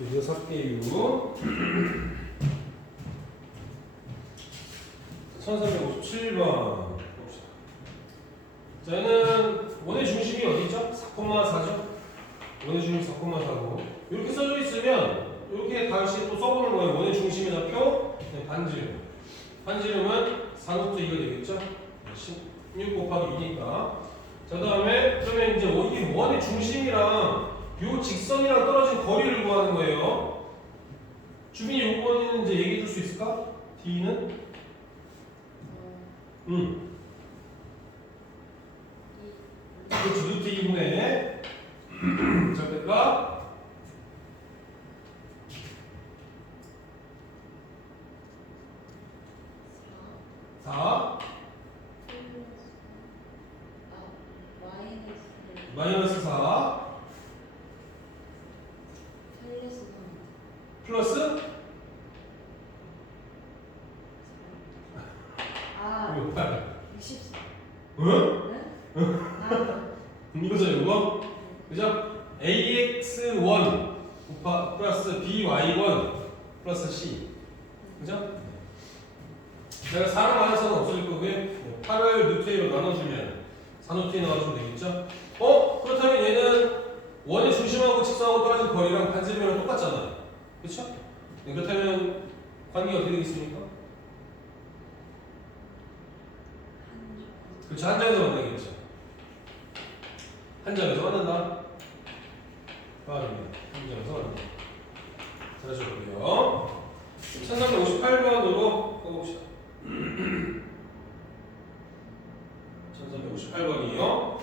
6개 이후 1357번 봅시다. 자, 얘는 원의 중심이 어디죠? 4,4죠? 원의 중심이 4,4고 이렇게 써져 있으면 이렇게 다시 또 써보는 거예요. 원의 중심의 좌표 반지름. 반지름은 4루트 2가 되겠죠? 16 곱하기 2니까. 자, 그 다음에 그러면 이제 이 원의 중심이랑 요 직선이랑 떨어진 거리를 구하는 거예요. 주민이 요거는 이제 얘기해 줄 수 있을까? D는? 그렇지, 루트 2분의 절대값 4 마이너스 4 플러스 아, 64 64. 응? 이거죠 이거? 그죠? AX1 플러스 BY1 플러스 C 그죠? 내가 4랑 마이너스는 없어질 거고요 8을 루트 A로 나눠주면 4루트 A 나눠주면 되겠죠? 그렇다면 얘는 원의 중심하고 직선하고 떨어진 거리랑 반지름이랑 똑같잖아요 그쵸? 네, 그렇다면 관계가 어떻게 되겠습니까? 그렇죠. 한 점에서 만나겠죠. 한 점에서 만난다. 아닙니다. 한 점에서 만난다. 잘하셨고요. 1358번으로 가봅시다. 1358번이요.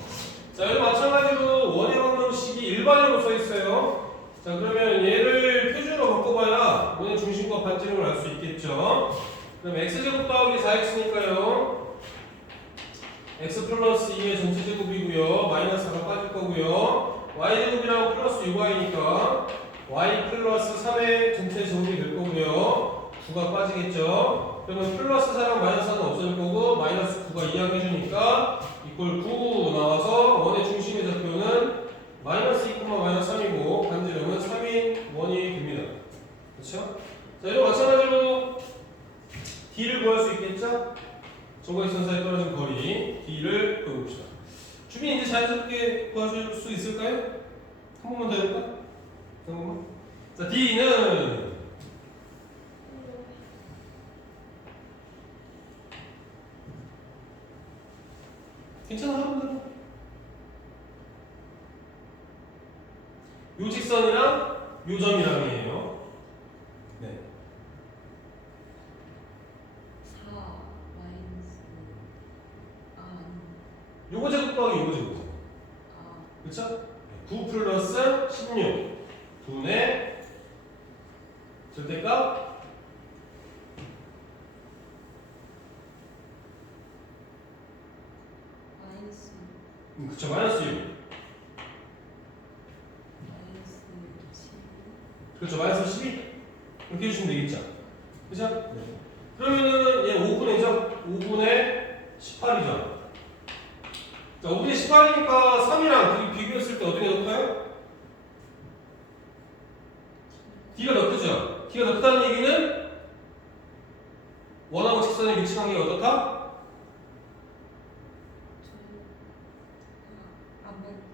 자, 여기 마찬가지로 원의 방정식이 일반으로 써 있어요. 자, 그러면 얘를 표준으로 바꿔봐야 원의 중심과 반지름을 알 수 있겠죠. 그럼 x제곱 더하기 4x니까요. x 플러스 2의 전체 제곱이고요. 마이너스 4가 빠질 거고요. y제곱이랑 플러스 6y니까 y 플러스 3의 전체 제곱이 될 거고요. 9가 빠지겠죠. 그러면 플러스 4랑 마이너스 4는 없어질 거고 마이너스 9가 이항해주니까 이꼴 9 나와서 원의 중심의 좌표는 마이너스 2, 마이너스 3이고 반지름은 3인 원이 됩니다. 그렇죠? 자, 이거 마찬가지로 d를 구할 수 있겠죠? 정거익선 사이 떨어진 거리 D를 구해봅시다. 주민이 이제 자연스럽게 구해줄 수 있을까요? 한 번만 더 해볼까? 한 번만. 자, D는 괜찮아, 한 번 더. 요 직선이랑 요 점이랑이에요. 네. 4 마이너스 요거 제곱 더하기 요거 제곱. 아, 그쵸? 9 플러스 16 분의 절대값 마이너스 그쵸 마이너스 6 마이너스 7. 그렇죠 마이너스 12 이렇게 해주시면 되겠죠 그죠? 네. 그러면은 얘 5분의죠? 5분의 18이죠 자 5분의 18이니까 3이랑 비교했을 때 어떻게 넣을까요? D가 더 크죠? D가 더 크다는 얘기는 원하고 직선의 위치 관계가 어떻다?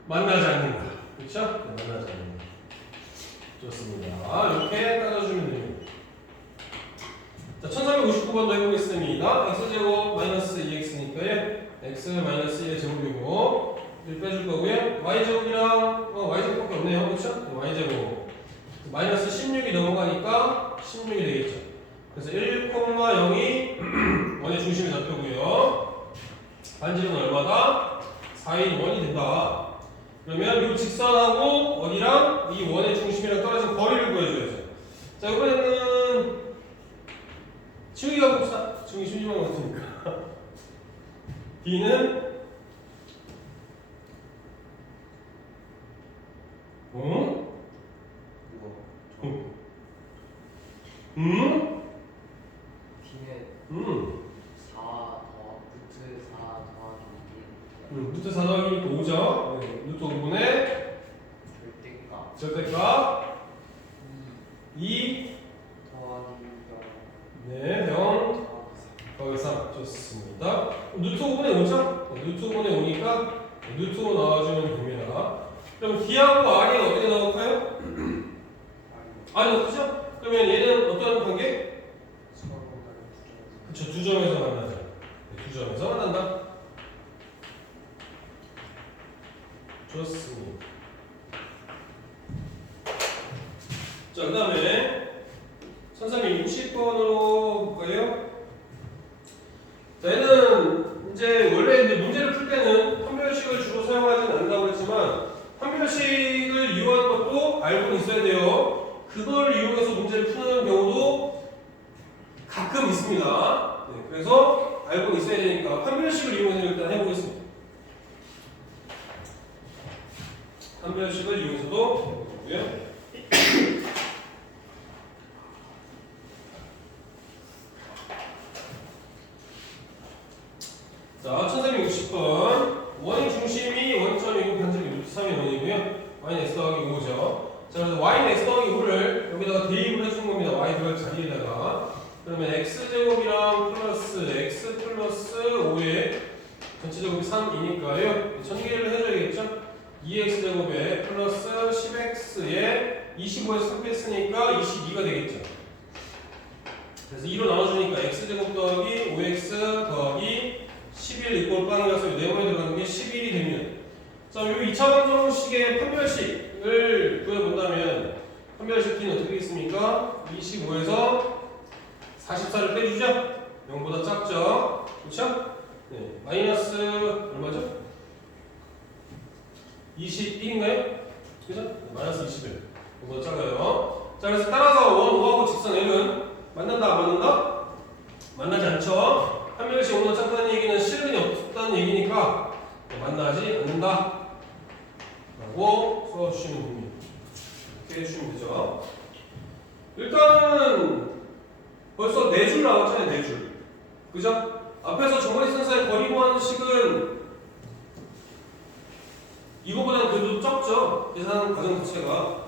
만나지 않는다. 그렇죠? 네, 만나지 않는다. 좋습니다. 이렇게 따져주면 됩니다. 자, 1359번도 해보겠습니다. x제곱 마이너스 2x니까요. x 마이너스 1의 제곱이고 1 빼줄 거고요. y제곱이랑 y제곱밖에 없네요. 그렇죠? y제곱 마이너스 16이 넘어가니까 16이 되겠죠. 그래서 1,0이 원의 중심의 좌표고요. 반지름은 얼마다? 4인 원이 된다. 그러면 이 직선하고 어디랑 이 원의 중심이랑 떨어진 거리를 구해줘야죠. 자, 이번에는 치우기가 봅시다. 치우기 심심한 것 같으니까. D는 루트 4 더하기 5죠. 네, 루트 5분의 절대값 절대값 루트로 나와주면 됩니다. 그럼 D하고 R이 어떻게 나올까요? R이 높죠? 그러면 얘는 어떤 관계? 그쵸, 두 점에서 만나죠. 네, 두 점에서 만난다. 좋습니다. 자, 그 다음에 1360번으로 볼까요? 자, 얘는 이제 원래 이제 문제를 풀 때는 판별식을 주로 사용하지는 않는다고 했지만 판별식을 이용하는 것도 알고는 있어야 돼요. 그걸 이용해서 문제를 푸는 경우도 가끔 있습니다. 네, 그래서 알고는 있어야 되니까 판별식을 이용해서 일단 해보겠습니다. 판별식을 이용해서도 해보고요. 자, 1360번. 원의 중심이 원점이고 반점이 루트 3의 원이고요. y는 x 더하기 5죠. 자, 그래서 y는 x 더하기 5를 여기다가 대입을 해주는 겁니다. y 들어갈 자리에다가. 그러면 x제곱이랑 플러스 x 플러스 5의 전체제곱이 3이니까요. 전개를 해줘야겠죠? 2x제곱에 플러스 10x에 25에서 3 뺐으니까 22가 되겠죠. 그래서 2로 나눠주니까 x제곱 더하기 5x 더하기 11 이꼴 빵이라서 네모에 들어가는 게 11이 됩니다. 자, 이 2차 방정식의 판별식을 구해본다면 판별식 T는 어떻게 되겠습니까? 25에서 44를 빼주죠? 0보다 작죠? 그렇죠? 네, 마이너스 얼마죠? 21인가요? 그죠? 네, 마이너스 21. 0보다 작아요. 자, 그래서 따라서 원, 5하고 직선 L은 만난다, 안 만난다? 만나지 않죠? 판별식 5보다 작다는 얘기는 실근이 없다는 얘기니까 만나지 않는다 라고 써주시면 됩니다. 이렇게 해주시면 되죠. 일단은 벌써 4줄 나왔잖아요. 4줄. 그죠? 앞에서 정거리 센서의 거리 구하는 식은 이거보다는 그래도 적죠? 계산 과정 자체가.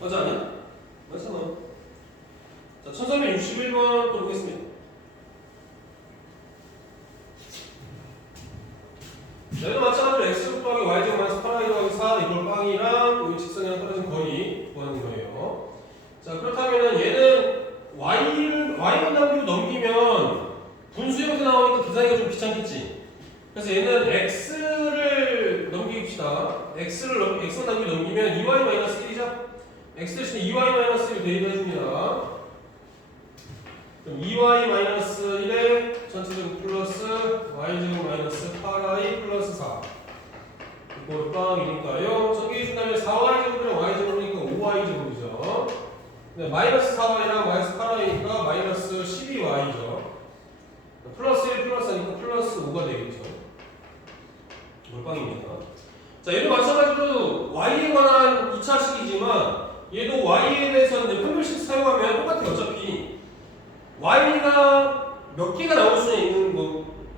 맞아, 아니야? 맞잖아. 자, 1361번 또 보겠습니다. 얘도 마찬가지로 x 더하기 y 제곱 마이너스 8y 더하기 4 이걸 빵이랑 이 직선이랑 떨어진 거리 구하는 거예요. 자, 그렇다면은 얘는 y만 남기고 넘기면 분수 형태 나오니까 계산하기가 좀 귀찮겠지. 그래서 얘는 x를 넘깁시다. x만 남기고 넘기면 2y 마이너스 1이죠. x 대신에 2y 마이너스 1을 대입해 줍니다. 그럼 2y 마이너스 1에 전체적으로 플러스 y제곱 마이너스 8y 플러스 4 이꼴 빵이니까요. 전개해 준다면 4y제곱이랑 y제곱이니까 5y제곱이죠. 네, 마이너스 4y랑 마이너스 8y니까 마이너스 12y죠. 플러스 1 플러스 하니까 플러스 5가 되겠죠. 이꼴 빵입니다. 자, 얘도 마찬가지로 y에 관한 2차식이지만 얘도 y에 대해서는 판별식 사용하면 똑같아요. 어차피 y가 몇 개가 나올 수 있는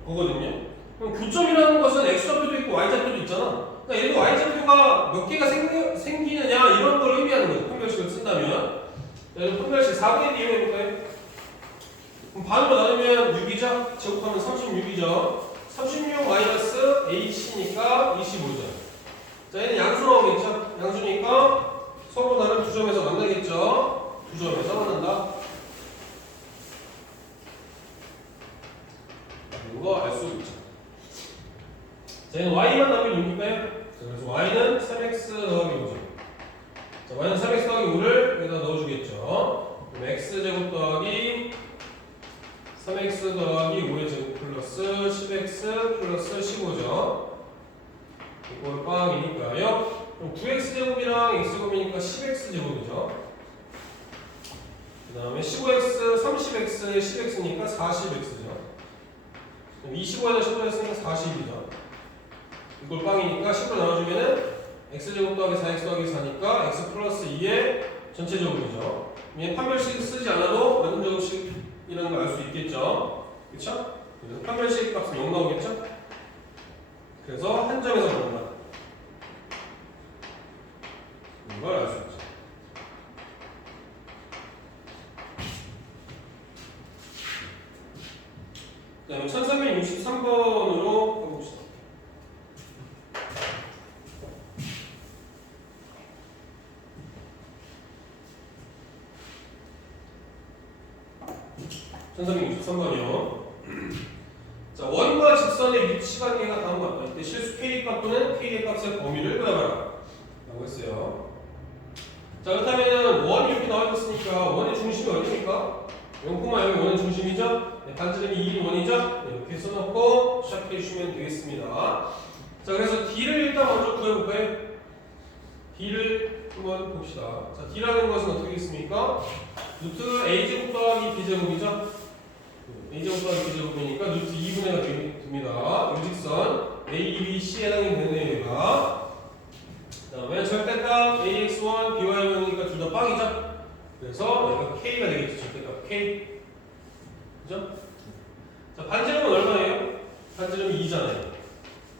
거거든요. 그럼 교점이라는 것은 x좌표도 있고 y좌표도 있잖아. 그러니까 얘도 y좌표가 몇 개가 생기느냐 이런 걸 의미하는 거죠. 판별식을 쓴다면. 얘도 판별식 4분의 이용해볼까요? 그럼 반으로 나누면 6이죠? 제곱하면 36이죠. 36 마이너스 h니까 25죠. 자, 얘는 양수 나오겠죠? 양수니까 서로 다른 두 점에서 만나겠죠? 두 점에서 만난다. 이거 알 수 있죠. 자, 얘는 y만 남기면 6일까요? 그래서 y는 3x 더하기 5죠. 자, y는 3x 더하기 5를 여기다 넣어주겠죠. 그럼 x제곱 더하기 3x 더하기 5의 제곱 플러스 10x 플러스 15죠. 이걸 빵이니까요. 그럼 9x제곱이랑 x제곱이니까 10x제곱이죠. 그 다음에 15x, 30x에 10x니까 40x죠. 25에다 15를 했으니까 40이죠. 이걸 빵이니까 10으로 나눠주면은 x제곱 더하기 4x 더하기 4니까 x 플러스 2의 전체 제곱이죠. 얘 판별식 쓰지 않아도 몇분 제곱식이라는 걸 알 수 있겠죠. 그쵸? 그래서 판별식 값은 0 나오겠죠? 그래서 한 점에서 만난다. 이걸 알 수 있죠. 그 다음에 1363번으로 가봅시다. 1363번이요. 자, 원과 직선의 위치 관계가 다음과 같다. 이때 실수 K의 값 또는 K의 값의 범위를 구해봐라. 라고 했어요. 자, 그렇다면 원이 이렇게 나와있으니까 원의 중심이 어디입니까? 0,0 원의 중심이죠? 네, 반지름이 2인 원이죠? 네, 이렇게 써놓고 시작해 주시면 되겠습니다. 자, 그래서 D를 일단 먼저 구해볼까요? D를 한번 봅시다. 자, D라는 것은 어떻게 있습니까? 루트 A제곱 더하기 B제곱이죠? A제곱 더하기 B제곱이니까 루트 2분의가 됩니다. 요직선 A, B, C에 해당이 되네요, 얘가. 그 다음에 절대값 AX1, BY1이니까 둘 다 빵이죠? 그래서 여기가 K가 되겠죠, 절대값 K. 그죠? 자, 반지름은 얼마예요? 반지름이 2잖아요.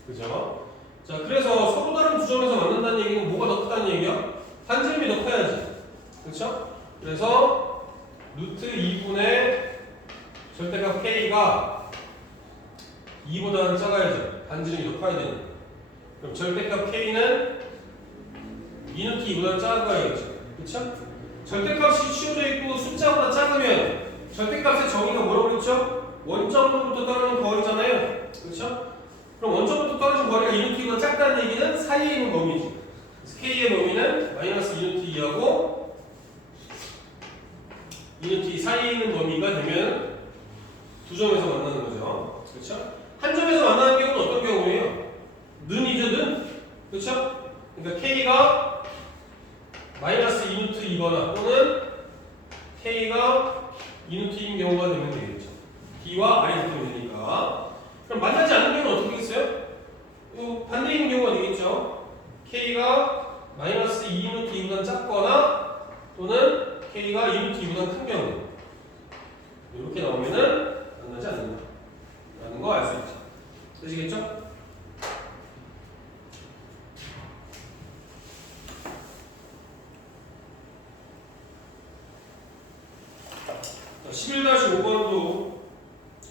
그죠? 자, 그래서 서로 다른 두 점에서 만난다는 얘기는 뭐가 더 크다는 얘기야? 반지름이 더 커야지. 그렇죠? 그래서 루트 2분의 절대값 K가 2보다는 작아야죠. 반지름이 더 커야 되니까. 그럼 절대값 K는 2루트 2보다는 작은 거야겠죠. 그렇죠? 절대값이 치워져 있고 숫자보다 작으면 절대값의 정의가 뭐라고 그랬죠? 원점으로부터 떨어지는 거리잖아요. 그렇죠? 그럼 원점부터 떨어진 거리가 2루트 2보다 작다는 얘기는 사이에 있는 범위지. 그래서 K의 범위는 마이너스 2루트 2하고 2루트 2 사이에 있는 범위가 되면 두 점에서 만나는 거죠. 그렇죠? 한 점에서 만나는 경우는 어떤 경우예요? 는이죠, 는? 그렇죠? 그러니까 K가 마이너스 2루트 2거나 또는 K가 2루트 2인 경우가 되면 되겠죠. D와 I가 되면 되니까. 그럼 만나지 않는 경우는 어떻게 되겠어요? 반대인 경우가 되겠죠. K가 마이너스 2루트 2보다 작거나 또는 K가 2루트 2보다 큰 경우. 이렇게 나오면은 만나지 않는다. 라는 거 알 수 있죠. 되시겠죠? 자, 11-5번도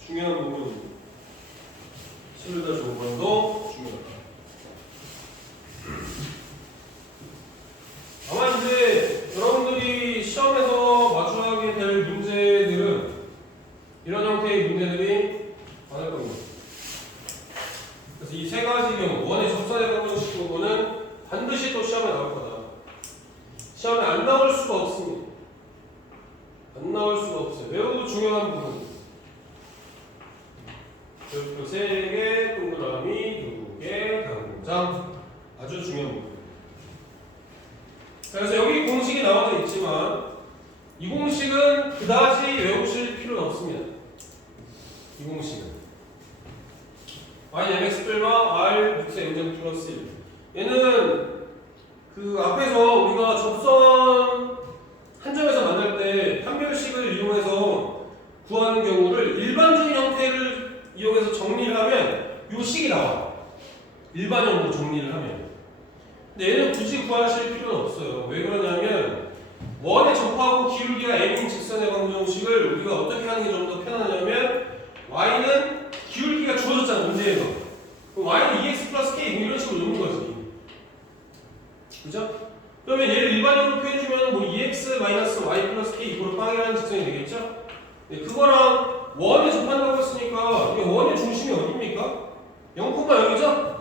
중요한 부분입니다. 11-5번도 중요하다. 아마 이제 여러분들이 시험에서 마주하게 될 문제들은 이런 형태의 문제들이 많을 겁니다. 그래서 이 세 가지 경우, 원의 접선의 방정식 부분은 반드시 또 시험에 나올 거다. 시험에 안 나올 수가 없습니다. 안 나올 수가 없어요. 매우 중요한 부분. 별표 3개, 동그라미 2개, 당장 아주 중요한 부분. 그래서 여기 공식이 나와져 있지만 이 공식은 그다지 외우실 필요는 없습니다. 이 공식은 y mx 뺄마 r 루트 m제곱 플러스 1. 얘는 그 앞에서 우리가 접선 한 점에서 만날 때 판별식을 이용해서 구하는 경우를 일반적인 형태를 이용해서 정리를 하면 이 식이 나와. 일반형으로 정리를 하면. 근데 얘는 굳이 구하실 필요는 없어요. 왜 그러냐면 원에 접하고 기울기가 m인 직선의 방정식을 우리가 어떻게 하는 게 좀 더 편하냐면 y는 기울기가 주어졌잖아, 문제에서. 그럼 y는 2x 플러스 k 뭐 이런 식으로 놓는 거지. 그죠? 그러면 얘를 일반적으로 표해주면 뭐 2x 마이너스 y 플러스 k 이거로 빵이라는 직선이 되겠죠? 네, 그거랑 원에 접한다고 했으니까 이게 원의 중심이 어디입니까? 0,0이죠?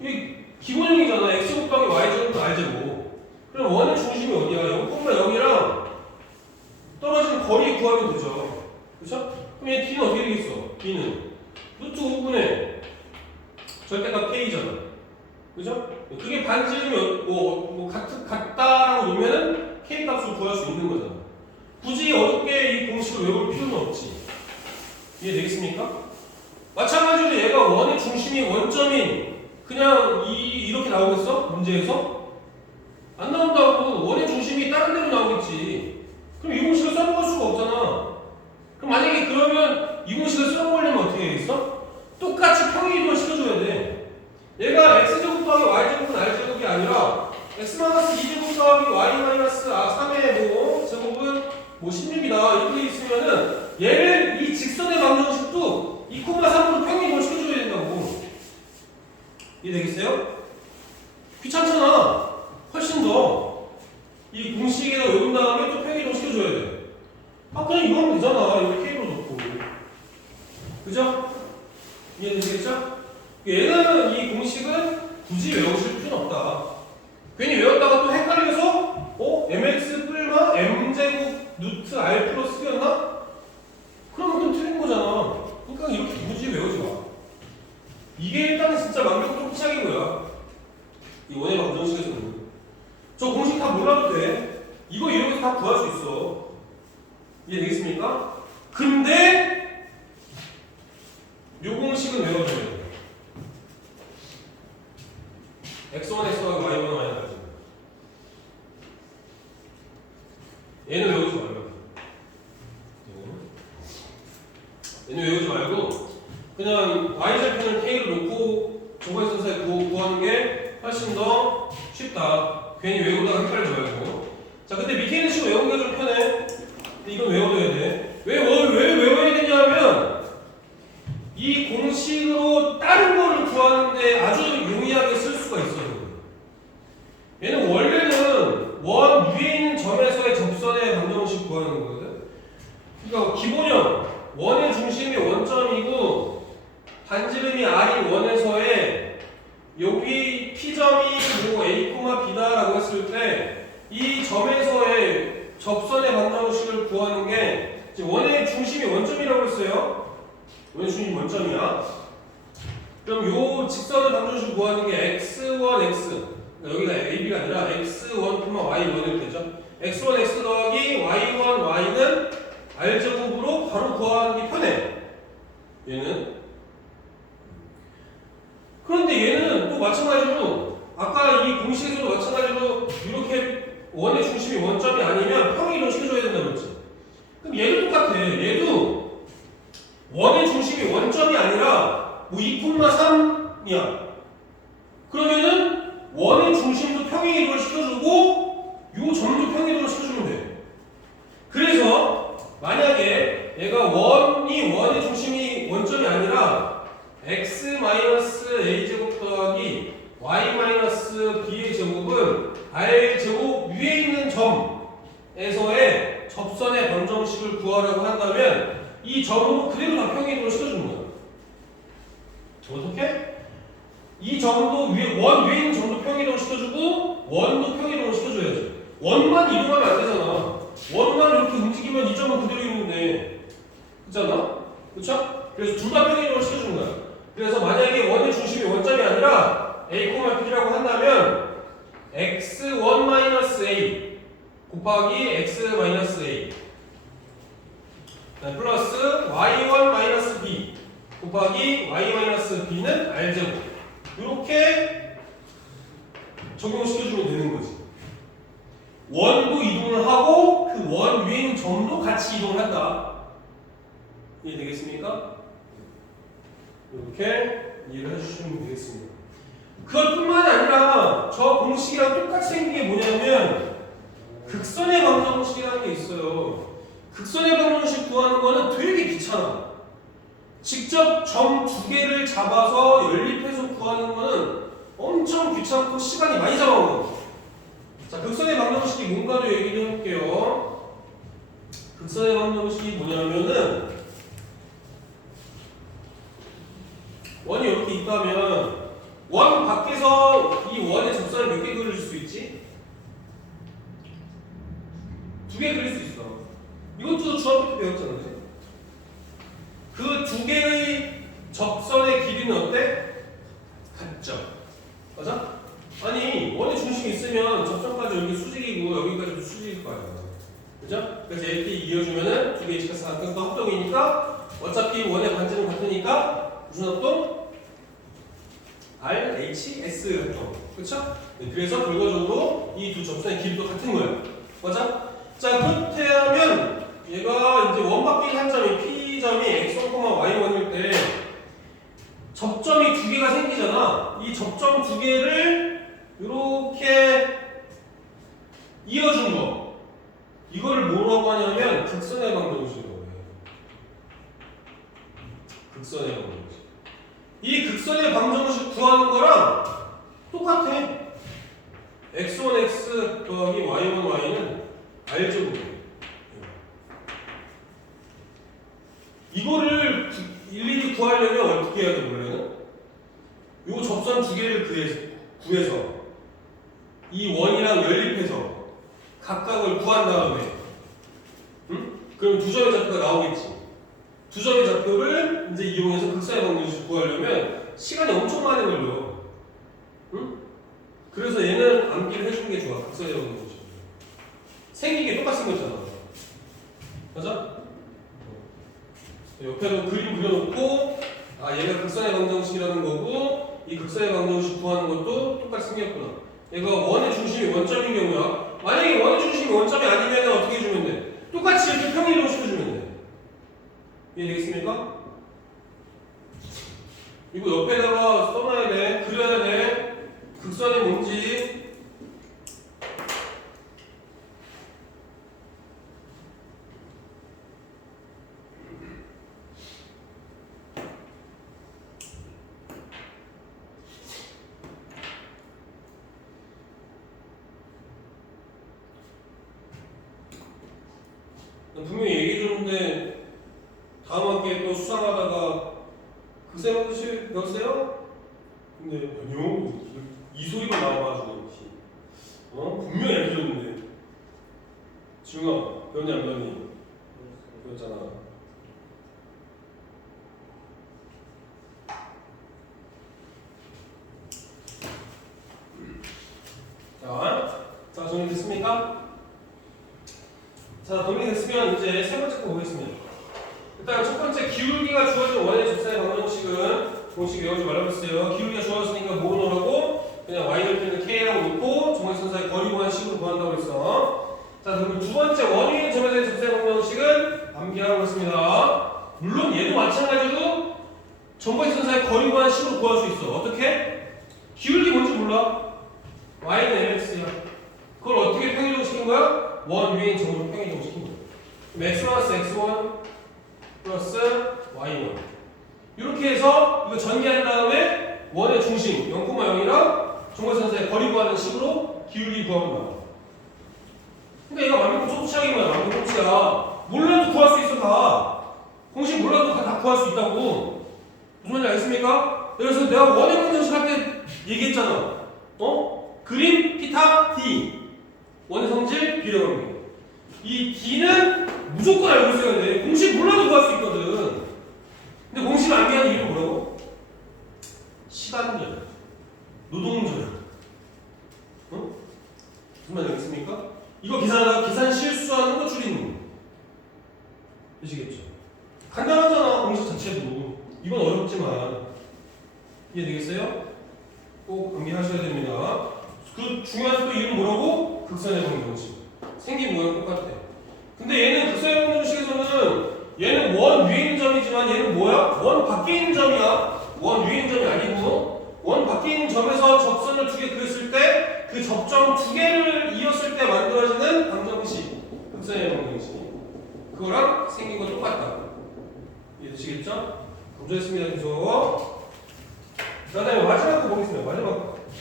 이게 기본형이잖아. x 곱하기 y 제곱 r 제곱. 그럼 원의 중심이 어디야? 0,0이랑 떨어진 거리 구하면 되죠. 그렇죠? 그럼 얘 d는 어떻게 되겠어? d는 루트 5분의 절대값 k잖아. 그죠? 그게 반지름이 같다라고 놓으면은 k 값을 구할 수 있는 거잖아. 굳이 어렵게 이 공식을 외울 필요는 없지. 이해되겠습니까? 마찬가지로 얘가 원의 중심이 원점인 그냥 이렇게 나오겠어? 문제에서? 안 나온다고. 원의 중심이 다른 데로 나오겠지. 그럼 이 공식을 써먹을 수가 없잖아. 그럼 만약에 그러면 이 공식을 써먹으려면 어떻게 해야겠어? 똑같이 평행이동을 시켜줘야 돼. 얘가 x제곱 더하기 y제곱은 r제곱이 아니라 x-2제곱 더하기 y-3의 제곱은 16이다 이렇게 돼 있으면은 얘를 이 직선의 방정식도 2,3으로 평행이동을 시켜줘야 된다고. 이해되겠어요? 귀찮잖아. 훨씬 더 이 공식에다 외운 다음에 또 평행이동 시켜줘야 돼. 아 그냥 이거 하면 되잖아. 이해되시겠죠? 얘는 이 공식은 굳이 외우실 필요는 없다. 괜히 외웠다가 또 헷갈려서 mx 뿔마 m제곱 루트 r 플러스 3였나? 그러면 그건 틀린 거잖아. 그러니까 이렇게 굳이 외우지 마. 이게 일단은 진짜 만병통 치약인 거야. 이 원의 방정식에서는. 저 공식 다 몰라도 돼. 이거 이렇게 다 구할 수 있어. 이해되겠습니까? 근데 요 공식은 외워줘야 돼. x1, x하고 y1, y까지. 얘는 외우지 말고. 얘는 외우지 말고 그냥 y절편을 k로 놓고 조건선사에 구하는 게 훨씬 더 쉽다. 괜히 외우다가 헷갈리지 말고. 자, 근데 밑에 식으로 외우기가 좀 편해. 근데 이건 외워둬야 돼. 왜 외워야 되냐면 이 공식으로 다른 거를 구하는데 아주 용이하게 쓸 수가 있어요. 얘는 원래는 원 위에 있는 점에서의 접선의 방정식 구하는 거거든. 그러니까 기본형 원의 중심이 원점이고 반지름이 r인 원에서의 여기 P점이 뭐 A, B다라고 했을 때 이 점에서의 접선의 방정식을 구하는 게 지금 원의 중심이 원점이라고 했어요. 원의 중심이 원점이야. 그럼 요 직선의 방정식을 구하는 게 x1, x 여기가 AB가 아니라 x1, y1일 때죠. x1, x 더하기 y1, y는 r제곱으로 바로 구하는 게 편해. 얘는. 그런데 얘는 또 마찬가지로 아까 이 공식에서도 마찬가지로 이렇게 원의 중심이 원점이 아니면 평행이동 시켜줘야 된다고 했지. 그럼 얘도 똑같아. 얘도 원의 중심이 원점이 아니라 뭐 2,3이야. 그러면은 원의 중심도 평행이동을 시켜주고 요 점도 평행이동을 시켜주면 돼. 그래서 만약에 얘가 원의 중심이 원점이 아니라 x-a제곱 더하기 y-b의 제곱은 r제곱 위에 있는 점에서의 접선의 방정식을 구하려고 한다면 이 점으로 그대로 다 평행이동을 시켜주는 거야. 어떻게? 이 점도 원 위에 있는 점도 평행이동을 시켜주고 원도 평행이동을 시켜줘야지. 원만 이동하면 안 되잖아. 원만 이렇게 움직이면 이 점은 그대로 있는데 그렇잖아? 그렇죠? 그래서 둘 다 평행이동을 시켜주는 거야. 그래서 만약에 원의 중심이 원점이 아니라 a, b라고 한다면 x1-a 곱하기 x-a 플러스 y1-b 곱하기 y-b는 r제곱 이렇게 적용시켜주면 되는 거지. 원도 이동을 하고 그 원 위에 있는 점도 같이 이동을 한다. 이해되겠습니까? 이렇게 이해를 해주시면 되겠습니다. 그것뿐만 아니라 저 공식이랑 똑같이 생긴 게 뭐냐면 극선의 방정식이라는 게 있어요. 극선의 방정식 구하는 거는 되게 귀찮아. 직접 점 두 개를 잡아서 연립해서 구하는 거는 엄청 귀찮고 시간이 많이 잡아먹어. 자, 극선의 방정식이 뭔가를 얘기를 해볼게요. 극선의 방정식이 뭐냐면은 원이 이렇게 있다면 원 밖에서 이 원의 접선을 몇 개 그릴 수 있지? 두 개 그릴 수 있어. 이것도 중학교 때 배웠잖아, 그치? 그 두 개의 접선의 길이는 어때? 같죠? 맞아? 아니 원의 중심이 있으면 접선까지 여기 수직이고 여기까지도 수직일 거 아니야. 그죠? 그래서 이렇게 이어주면은 두 개의 직각사 각각도 합동이니까 어차피 원의 반지름 같으니까 무슨 합동? RHS 합동. 그쵸? 네, 그래서 결과적으로 이 두 접선의 길이도 같은 거예요. 맞아? 자, 그렇게 하면 얘가 이제 원 바뀐 한 점이 P점이 x1, y1일 때 접점이 두 개가 생기잖아. 이 접점 두 개를 이렇게 이어준 거. 이거를 뭐라고 하냐면 극선의 방정식이라고 해요. 극선의 방정식. 이 극선의 방정식 구하는 거랑 똑같아. x1, x 더하기 y1, y는 r제곱이에요. 이거를 일일이 구하려면 어떻게 해야 돼? 각각을 구한 다음에 그럼 두 점의 좌표가 나오겠지. 두 점의 좌표를 이제 이용해서 극선의 방정식 구하려면 시간이 엄청 많이 걸려. 그래서 얘는 암기를 해주는 게 좋아. 극선의 방정식. 생긴 게 똑같은 거잖아. 맞아? 옆에도 그림 그려놓고 얘가 극선의 방정식이라는 거고 이 극선의 방정식 구하는 것도 똑같이 생겼구나. 얘가 원의 중심이 원점인 경우야. 만약에 원의 중심이 원점이 아니면 어떻게 해주면 돼? 똑같이 이렇게 평행이동 시켜주면 돼. 이해되겠습니까? 이거 옆에다가 써놔야 돼. 그려야 돼. 극선이 뭔지. 분명히 얘기해줬는데 다음 학기에 또 수상하다가 극선방정식 배웠어요? 근데 아니요 이 소리가 나와가지고 분명히 얘기해줬는데 지웅아 배웠니 안 배웠니? 배웠잖아. 자 정리됐습니까? 자, 정리됐으면 이제 세 번째 거 보겠습니다. 일단 첫 번째 기울기가 주어진 원의 접선의 방정식은 공식 외우지 말라고 했어요. 기울기가 주어졌으니까 뭐 넣으라고? 그냥 y를 빼는 k라고 놓고 정말선 사이 거리 구하는 식으로 구한다고 했어. 자, 그럼 두 번째 원위인 점에서의 접선의 방정식은 암기하라고 했습니다. 물론 얘도 마찬가지로 점과선 사이 거리 구하는 식으로 구할 수 있어. 어떻게? 기울기 뭔지 몰라? y는 mx야. 그걸 어떻게 평행이동 시킨 거야? 원 위인 점으로 평행이동 시킨 거예요. x 플러스 x1 플러스 y1 이렇게 해서 이거 전개한 다음에 원의 중심 0,0이랑 정거선 사이 거리 구하는 식으로 기울기 구하면 나와. 그러니까 얘가 완전 쫓치하긴 거야. 완전 쫓치야. 몰라도 구할 수 있어 다. 공식 몰라도 다 구할 수 있다고. 무슨 말인지 알겠습니까? 그래서 내가 원의 방정식 할 때 얘기했잖아. 그림 피타 D 원의 성질, 비례 관계. 이 D는 무조건 알고 있어야 돼. 공식 몰라도 구할 수 있거든. 근데 공식을 암기하는 이유는 뭐라고? 시간절, 노동절. 무슨 말인지 알겠습니까? 이거 계산하다가 계산 실수하는 거 줄이는 거. 되시겠죠? 간단하잖아, 공식 자체도. 이건 어렵지만. 이해되겠어요? 꼭 암기하셔야 됩니다. 그 중요한 또 이름 뭐라고? 극선의 방정식. 생긴 모양 똑같아. 근데 얘는 극선의 방정식에서는 얘는 원 위에 있는 점이지만 얘는 뭐야? 원 밖에 있는 점이야. 원 위에 있는 점이 아니고 원 밖에 있는 점에서 접선을 두 개 그렸을 때 그 접점 두 개를 이었을 때 만들어지는 방정식. 극선의 방정식. 그거랑 생긴 거 똑같다. 이해되시겠죠? 검토했습니다. 계속. 그 다음에 마지막 거 보겠습니다.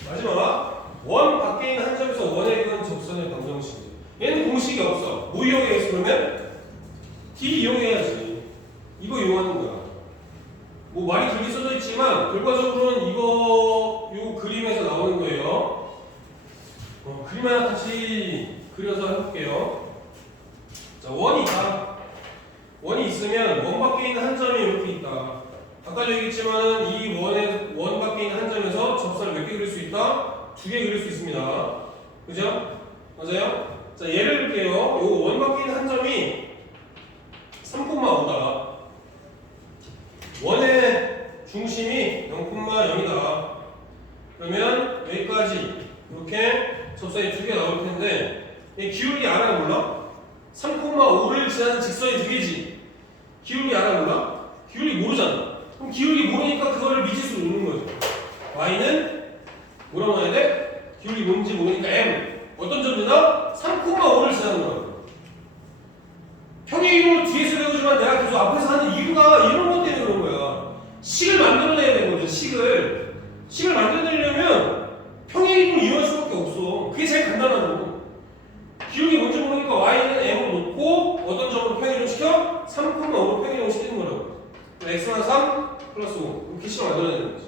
마지막. 원 밖에 있는 한 점에서 원에 그은 접선의 방정식. 얘는 공식이 없어. 뭐 이용해야지 그러면? D 이용해야지. 이거 이용하는 거야. 뭐 말이 길게 써져 있지만 결과적으로는 이거 요 그림에서 나오는 거예요. 그림 하나 다시 그려서 해볼게요. 자, 원이 있다. 원이 있으면 원 밖에 있는 한 점이 이렇게 있다. 아까도 얘기했지만 이 원 밖에 있는 한 점에서 접선을 몇 개 그릴 수 있다? 두 개 그릴 수 있습니다. 그죠? 맞아요? 자, 예를 들게요. 요 원 밖에 있는 한 점이 3,5다. 원의 중심이 0,0이다. 그러면 여기까지 이렇게 접선이 두 개 나올 텐데 이 기울기 알아 몰라? 3,5를 지나는 직선이 두 개지. 기울기 알아 몰라? 기울기 모르잖아. 그럼 기울기 모르니까 그거를 미지수로 놓는 거죠. y는 뭐라고 놔야 돼? 기울기 뭔지 모르니까 m. 어떤 점이나 3,5를 지나는 거야. 평행이동을 뒤에서 배우지만 내가 계속 앞에서 하는 이유가 이런 것 때문에 그런 거야. 식을 만들어내야 되는 거죠. 식을 만들어내려면 평행이동을 이용할 수밖에 없어. 그게 제일 간단하고. 기울기 뭔지 모르니까 y는 m으로 놓고 어떤 점으로 평행이동 시켜? 3,5로 평행이동 시키는 거라고. x가 3 플러스 5 이렇게 식을 만들어내는 거죠.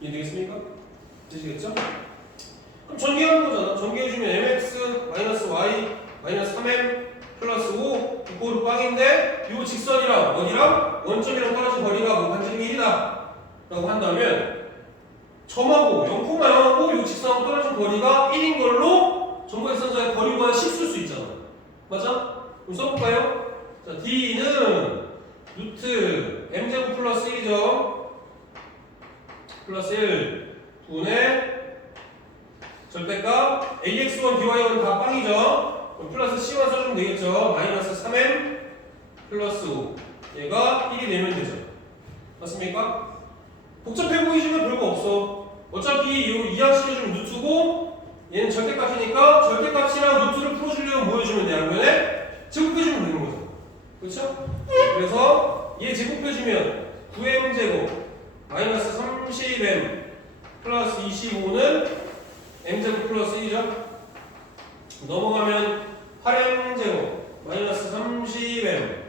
이해되겠습니까? 되시겠죠? 그럼 전개하는 거잖아. 전개해주면 mx 마이너스 y 마이너스 3m 플러스 5 이꼴 빵인데 이 직선이랑 어디랑 원점이랑 떨어진 거리가 뭐 반지름이 1이다 라고 한다면 점하고 0,0하고 이 직선하고 떨어진 거리가 1인 걸로 점과직선사의 거리보다 10 쓸 수 있잖아. 맞아? 그럼 써볼까요? 자, D는 루트 m제곱 플러스 1이죠. 플러스 1 분의 절대값 ax1 by1 다 빵이죠. 그럼 플러스 c만 써주면 되겠죠. 마이너스 3m 플러스 5 얘가 1이 되면 되죠. 맞습니까? 복잡해 보이지만 별거 없어. 어차피 이 이항시켜주면 루트고 얘는 절대값이니까 절대값이랑 루트를 풀어주려면 뭐 해주면 돼? 양면에 제곱해주면 되는 거죠. 그렇죠? 그래서 얘 제곱해주면 9m제곱 마이너스 30m 플러스 25는 m제곱 플러스 1이죠. 넘어가면 8m제곱 마이너스 30m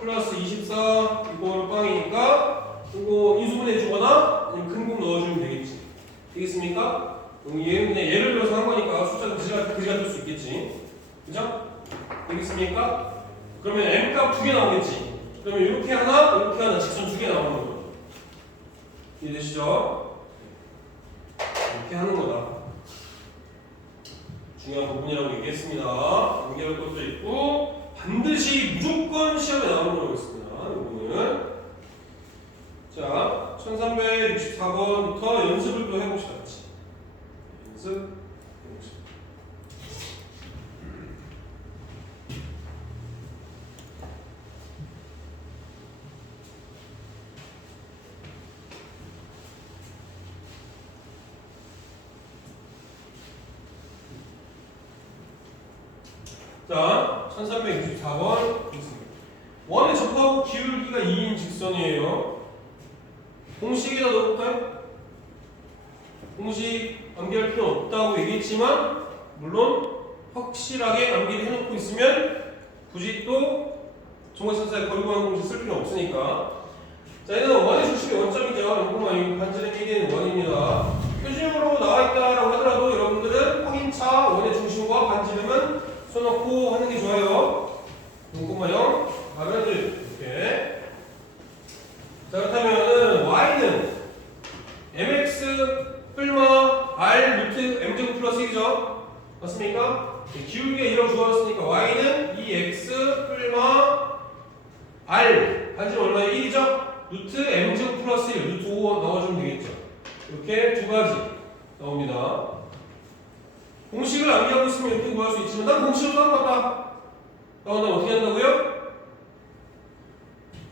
플러스 24 이거 빵이니까 이거 인수분해 주거나 아니면 근곱 넣어주면 되겠지. 되겠습니까? 얘 그냥 예를 들어서 한 거니까 숫자가 그지가 될 수 있겠지. 그죠? 되겠습니까? 그러면 m값 2개 나오겠지. 그러면 이렇게 하나 직선 2개 나오는 거죠. 이해되시죠? 이렇게 하는 거다. 중요한 부분이라고 얘기했습니다. 연결할 것도 있고 반드시 무조건 시험에 나오는 거라고 했습니다. 이거는 자 1364번부터 연습을 또 해봅시다. 같이. 연습 해봅시다. 자, 1364번 원에 접하고 기울기가 2인 직선이에요. 공식에다 넣어볼까요? 공식 암기할 필요 없다고 얘기했지만 물론 확실하게 암기를 해놓고 있으면 굳이 또 정보선사의 거리구하는 공식 쓸 필요 없으니까. 자, 얘는 원의 중심이 원점이죠. 요거만 반지름 1인 원입니다. 표준으로 나와있다라고 하더라도 여러분들은 확인차 원의 중심과 반지름은 써놓고 하는 게 좋아요. 0,0 가변들 이렇게. 자, 그렇다면 y는 mx 뿔마 r 루트 m제곱 플러스 1이죠. 맞습니까? 기울기가 1로 주어졌으니까 y는 2x 뿔마 r 반지름 얼마예요? 1이죠? 루트 m제곱 플러스 1 루트 5 넣어주면 되겠죠. 이렇게 두 가지 나옵니다. 공식을 암기하고 있으면 이렇게 구할 수 있지만 난 공식을 까먹었다. 까먹었다면 어떻게 한다고요?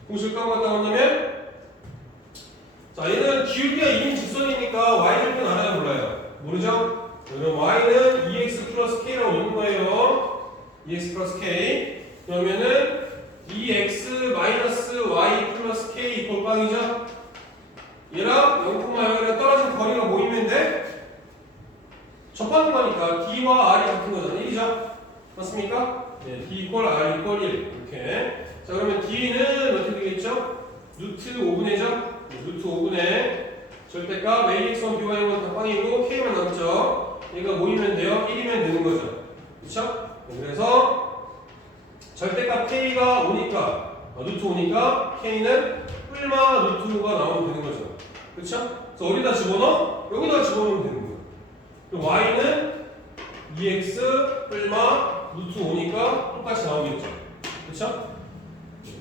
공식을 까먹었다 한다면 자, 얘는 기울기가 2인 직선이니까 y절편 알아야 몰라요. 모르죠? 그러면 y는 2x 플러스 k라고 넣는 거예요. 2x 플러스 k 그러면은 2x 마이너스 y 플러스 k 이꼴 빵이죠? 얘랑 0,0이랑 떨어진 거리가 모이면 돼? 접하는 거니까 D와 R이 같은 거잖아. 1이죠? 맞습니까? 네, D 이퀄 R 이퀄 1 이렇게. 자, 그러면 D는 어떻게 되겠죠? 루트 5분의죠? 루트 5분의 절대값 AX1 BY1 다 빵이고 K만 남죠? 얘가 모이면 돼요? 1이면 되는 거죠. 그쵸? 그래서 절대값 K가 오니까 루트 5니까 K는 뿔마 루트 5가 나오면 되는 거죠. 그쵸? 그래서 어디다 집어넣어? 여기다 집어넣으면 되는 거예요. 그럼 y는 2x 뿔마 루트 5니까 똑같이 나오겠죠. 그쵸?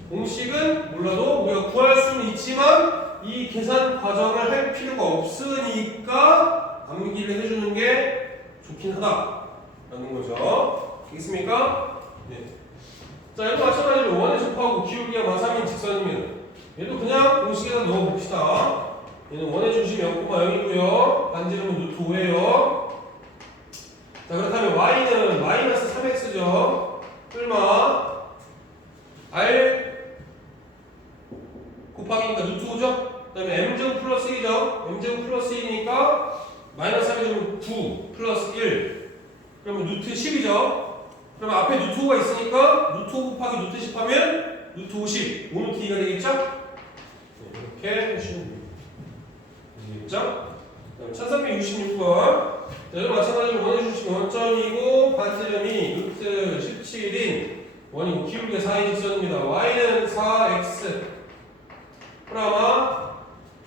공식은 몰라도 우리가 구할 수는 있지만 이 계산 과정을 할 필요가 없으니까 암기를 해주는 게 좋긴 하다라는 거죠. 알겠습니까? 네. 자, 얘도 마찬가지로 원에 접하고 기울기가 마삼인 직선이면 얘도 그냥 공식에다 넣어봅시다. 얘는 원의 중심이 0,0이고요. 반지름은 루트 5예요. 자, 그렇다면 y는 마이너스 3x죠. 뿔마 r 곱하기니까 루트 5죠. 그 다음에 m제곱 플러스 1이죠. m제곱 플러스 1이니까 마이너스 3제곱 9 플러스 1 그러면 루트 10이죠. 그러면 앞에 루트 5가 있으니까 루트 5 곱하기 루트 10 하면 루트 50 5루트 2가 되겠죠? 네, 이렇게 해주시면 됩니다. 되겠죠? 1366번 자, 여기 마찬가지로 원의 중심 원점이고 반지름이 루트 17인 원이고 기울기 4인 직선입니다. y는 4x 프라마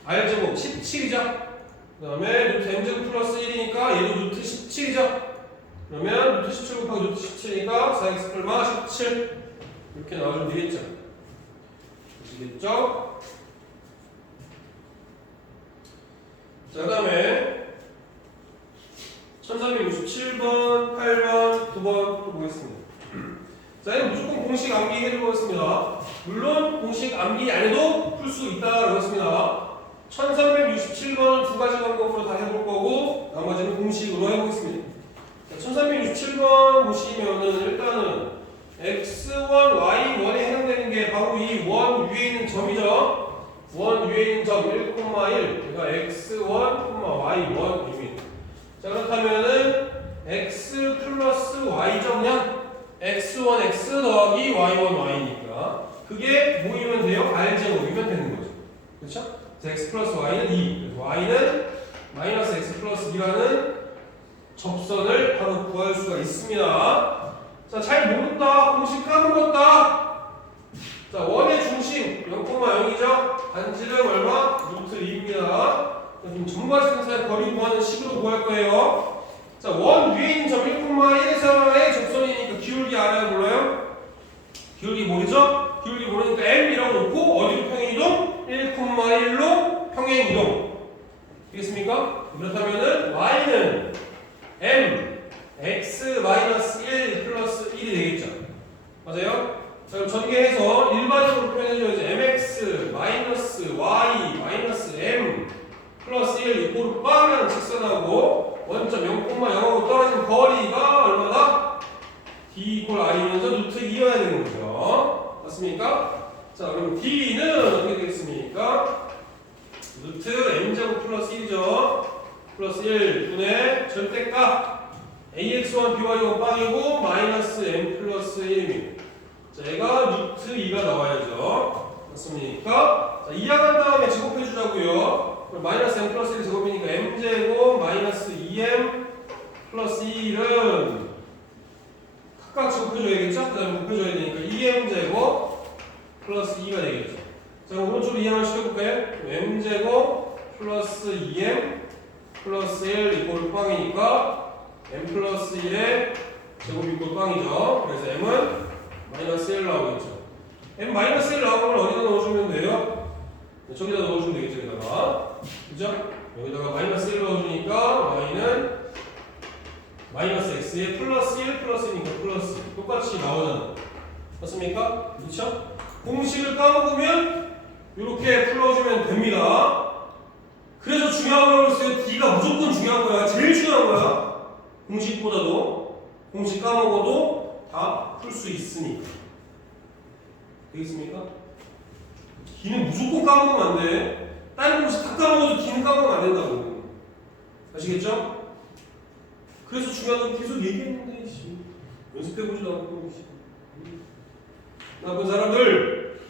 r제곱 17이죠. 그 다음에 루트 m제곱 플러스 1이니까 얘도 루트 17이죠. 그러면 루트 17 곱하기 루트 17이니까 4x 플마 17 이렇게 나와주면 되겠죠. 아시겠죠? 자, 그 다음에 1367번, 8번, 9번 또 보겠습니다. 자, 이거 무조건 공식 암기 해보겠습니다. 물론 공식 암기 안 해도 풀 수 있다고 했습니다. 1367번은 두 가지 방법으로 다 해볼 거고 나머지는 공식으로 해보겠습니다. 1367번 보시면은 일단은 x1, y1에 해당되는 게 바로 이 원 위에 있는 점이죠. 원 위에 있는 점 1,1 그러니까 x1, y1입니다. 자, 그렇다면은 x 플러스 y점량 x1, x 더하기 y1, y니까 그게 모이면 돼요. r제곱이면 되는 거죠. 그렇죠? x 플러스 y는 2 그래서 y는 마이너스 x 플러스 2라는 접선을 바로 구할 수가 있습니다. 자, 잘 모른다. 공식 까먹었다. 자, 원의 중심 0,0이죠. 반지름 얼마? 루트 2입니다. 그럼 점과 지점 사이 거리 구하는 식으로 구할 거예요. 자, 원 위에 있는 점 1,1에서의 접선이니까 기울기 알아야 몰라요? 기울기 모르죠? 기울기 모르니까 m이라고 놓고 어디로 평행이동? 1,1로 평행이동. 되겠습니까? 그렇다면은 y는 m x-1 플러스 1이 되겠죠. 맞아요? 자, 그럼 전개해서 일반적으로 표현해줘야지. mx 마이너스 y 마이너스 m 플러스 1 이꼴 빵이라는 직선하고 원점 0,0하고 떨어진 거리가 얼마다? d 이꼴 r이면서 루트 2여야 되는 거죠. 맞습니까? 자, 그럼 d는 어떻게 되겠습니까? 루트 m제곱 플러스 1이죠. 플러스 1 분의 절대값 ax1 by1 빵이고 마이너스 m 플러스 1입니다. 자, 얘가 루트 2가 나와야죠. 맞습니까? 자, 이항한 다음에 제곱해 주자고요. 그럼 마이너스 m 플러스 1 제곱이니까 m제곱 마이너스 2m 플러스 1은 각각 제곱해 줘야겠죠? 그 다음에 곱해줘야 되니까 2m제곱 플러스 2가 되겠죠. 자, 그럼 오른쪽으로 이항을 시켜볼까요? m제곱 플러스 2m 플러스 1 이꼴 빵이니까 m 플러스 1의 제곱 이꼴 빵이죠. 그래서 m은 마이너스 1 나오겠죠. m 마이너스 1 나오면 어디다 넣어주면 돼요? 저기다 넣어주면 되겠죠. 여기다가. 그죠? 여기다가 마이너스 1 넣어주니까 y는 마이너스 x에 플러스 1 플러스니까 플러스 똑같이 나오잖아. 맞습니까? 그렇죠? 공식을 까먹으면 이렇게 풀어주면 됩니다. 그래서 중요한 걸 했어요. D가 무조건 중요한 거야. 제일 중요한 거야. 공식보다도. 공식 까먹어도 다 풀 수 있으니까. 되겠습니까? D는 무조건 까먹으면 안 돼. 다른 공식 다 까먹어도 D는 까먹으면 안 된다고. 아시겠죠? 그래서 중요한 거 계속 얘기했는데, 연습해보지도 않고. 나쁜 사람들!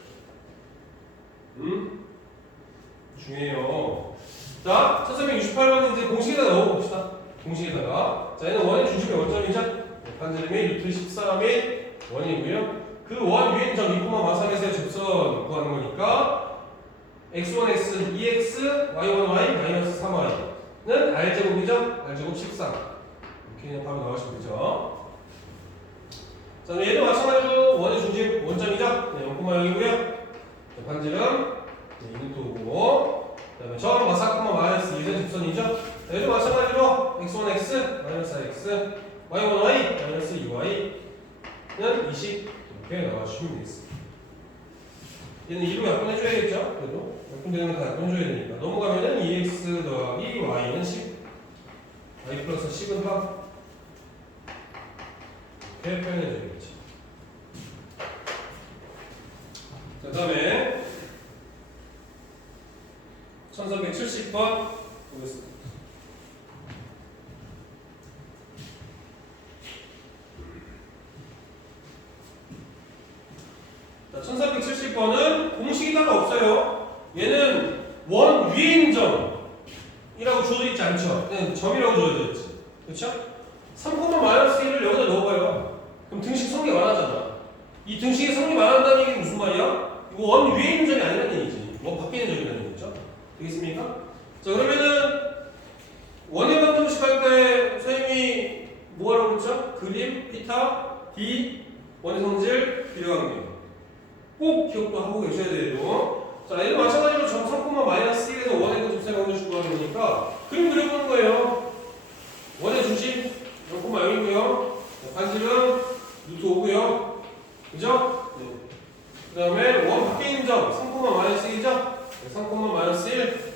중요해요. 자, 1368번은 이제 공식에다 넣어봅시다. 공식에다가. 자, 얘는 원의 중심이 원점이죠? 반지름이 루트 13의 원이고요. 그 원 위에 있는 점 2,마삼에서의 접선 구하는 거니까 x1, x, 2x, y1, y, 마이너스 3y는 r제곱이죠? r제곱 13. 이렇게 그냥 바로 나오시면 되죠. 자, 얘도 마찬가지로 원의 중심 원점이죠? 네, 0,0이고요. 반지름 이루트고 그 다음에 점 마사코마 마이너스 2의 직선이죠. 얘도 마찬가지로 x1, x, 마이너스 4x, y1, y, 마이너스 2y는 20 이렇게 나와주시면 되겠습니다. 얘는 2로 약분해줘야겠죠? 그래도 약분되는 거 다 약분해줘야 되니까 넘어가면은 2x 더하기 y는 10 y 플러스 10은 합 이렇게 표현해줘야겠죠. 자, 그 다음에 1370번 보겠습니다. 자, 1370번은 공식이 따로 없어요. 얘는 원 위에 있는 점이라고 주어져 있지 않죠. 그냥 점이라고 주어져 있지. 그쵸? 3, 마이너스 1을 여기다 넣어봐요. 그럼 등식 성립 안 하잖아. 이 등식이 성립 안 한다는 얘기는 무슨 말이야? 이거 원 위에 있는 점이 아니라는 얘기지. 원 밖에 있는 점이라는 얘기죠. 되겠습니까? 자, 그러면은 원의 방정식 할 때 선생님이 뭐 하라고 했죠? 그림, 피타, D, 원의 성질, 비례관계. 꼭 기억도 하고 계셔야 돼요. 자, 얘는 마찬가지로 점 3, 마이너스 1에서 원의 접세 방정식 구하는 거니까 그림 그려보는 거예요. 원의 중심 0,0이고요. 반지름 루트 5고요. 그죠? 네. 그 다음에 원 밖에 있는 점 3, 마이너스 1이죠? 3, 마이너스 1.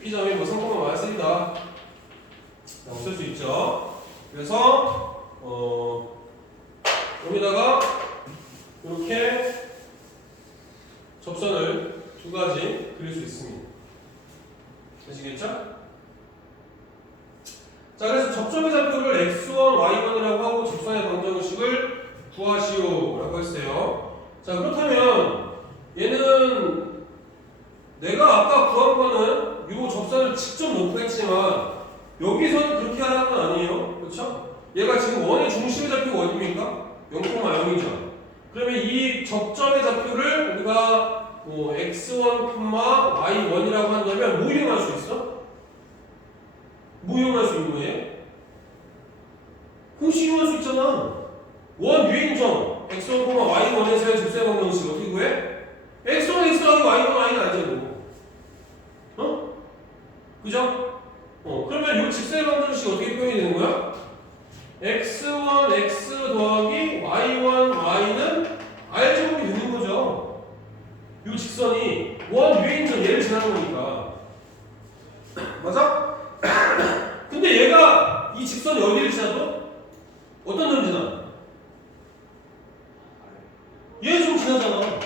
P점이 뭐 3, 마이너스 1이다. 쓸 수 있죠. 그래서 여기다가 이렇게 접선을 두 가지 그릴 수 있습니다. 되시겠죠? 자, 그래서 접점의 좌표를 x1, y1이라고 하고 접선의 방정식을 구하시오라고 했어요. 자, 그렇다면 얘는 내가 아까 구한 거는 이 접선을 직접 놓고 했지만 여기서는 그렇게 하라는 건 아니에요. 그렇죠? 얘가 지금 원의 중심의 좌표가 어디입니까? 0,0이죠. 그러면 이 접점의 좌표를 우리가 뭐 x1, y1이라고 한다면 뭐 이용할 수 있어? 뭐 이용할 수 있는 거예요? 공식 이용할 수 있잖아. 원 위에 있는 점 x1, y1에서의 접세 방정식 어떻게 구해? x1, x하고 y1, y는 아니고. 어? 그죠? 그러면 이 직선의 방정식 어떻게 표현이 되는 거야? x1, x 더하기 y1, y는 r제곱이 되는 거죠. 이 직선이 원 위에 있는 얘를 지나는 거니까. 맞아? 근데 얘가 이 직선이 어디를 지나도? 어떤 점 지나? 얘 좀 지나잖아.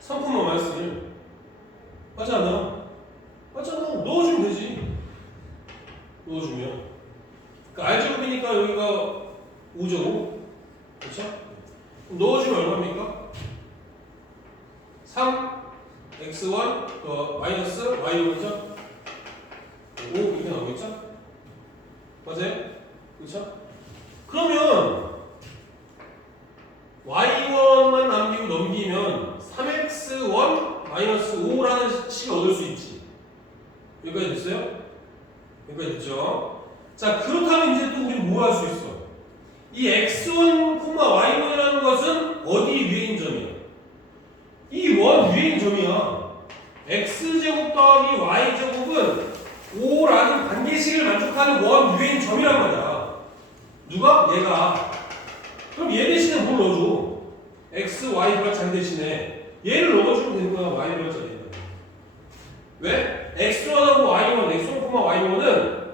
3, 마이너스 1. 맞지 않아? 맞잖아. 넣어주면 되지. 넣어주면. 그러니까 r제곱이니까 여기가 5죠. 그렇죠? 넣어주면 얼마입니까? 3 x1 마이너스 y1이죠? 5 이렇게 나오겠죠? 맞아요? 그렇죠? 그러면 y1만 남기고 넘기면 3x1 마이너스 5라는 식을 얻을 수 있지. 여기까지 됐어요? 여기까지 됐죠? 자, 그렇다면 이제 또 우리 뭐 할 수 있어? 이 x1, y1이라는 것은 어디 위에 있는 점이야? 이 원 위에 있는 점이야. x제곱 더하기 y제곱은 5라는 관계식을 만족하는 원 위에 있는 점이란 말이야. 누가? 얘가. 그럼 얘 대신에 뭘 넣어줘? x, y 별 자리 대신에 얘를 넣어주면 되는 거야. y 별 자리에. 왜? x1하고 y1, x1, y1은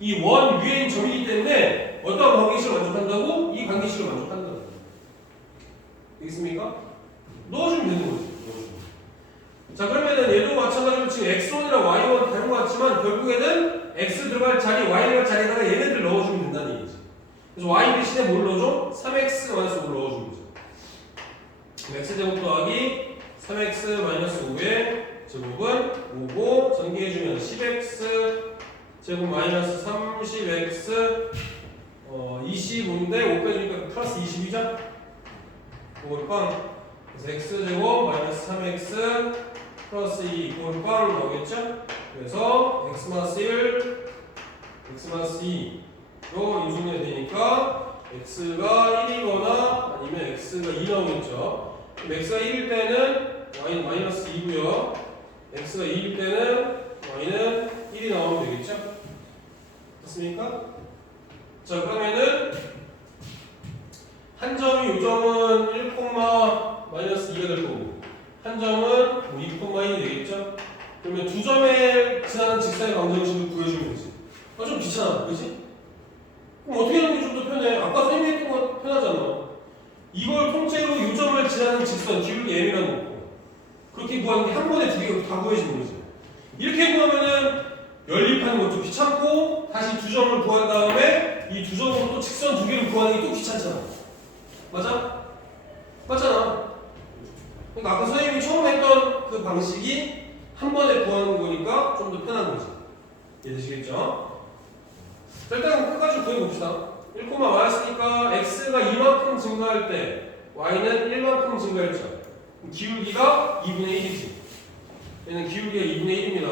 이 원 위에 있는 점이기 때문에 어떤 관계식을 만족한다고? 이 관계식을 만족한다. 되겠습니까? 넣어주면 되는 거지. 넣어주면. 자, 그러면은 얘도 마찬가지로 지금 x1이랑 y1 다른 것 같지만 결국에는 x 들어갈 자리, y 들어갈 자리에다가 얘네들 넣어주면 된다는 얘기지. 그래서 y 대신에 뭘 넣어줘? 3x 마이너스 5를 넣어주면 되죠. x제곱 더하기 3x 마이너스 5의 제곱은 5고 전개해주면 10x 제곱 마이너스 30x 25인데 5 빼주니까 플러스 20이죠? 그걸 빵. 그래서 x제곱 마이너스 3x 플러스 2 그걸 빵 나오겠죠? 그래서 x 마이너스 1 x 마이너스 2로 인수분해 되니까 x가 1이거나 아니면 x가 2 나오겠죠? 그럼 x가 1일 때는 y는 마이너스 2고요. x가 2일 때는 y는 1이 나오면 되겠죠? 됐습니까? 자, 그러면은 한 점이 요 점은 1, 마이너스 2가 될 거고 한 점은 2, 1이 되겠죠? 그러면 두 점에 지나는 직선의 방정식을 구해주면 되지. 좀 귀찮아, 그지? 그럼 어떻게 하는 게 좀 더 편해? 아까 선생님이 했던 거 편하잖아. 이걸 통째로 요 점을 지나는 직선, 기울기 m이라고 놓고 그렇게 구하는 게 한 번에 두 개가 다 구해지는 거지. 이렇게 구하면은 연립하는 것도 귀찮고 다시 두 점을 구한 다음에 이 두 점으로 또 직선 두 개를 구하는 게 또 귀찮잖아. 맞아? 맞잖아. 그러니까 아까 선생님이 처음 했던 그 방식이 한 번에 구하는 거니까 좀 더 편한 거지. 이해되시겠죠? 자, 일단 끝까지 구해봅시다. 1,마이너스니까 x가 이만큼 증가할 때 y는 1만큼 증가했죠. 기울기가 2분의 1이지. 얘는 기울기가 2분의 1입니다.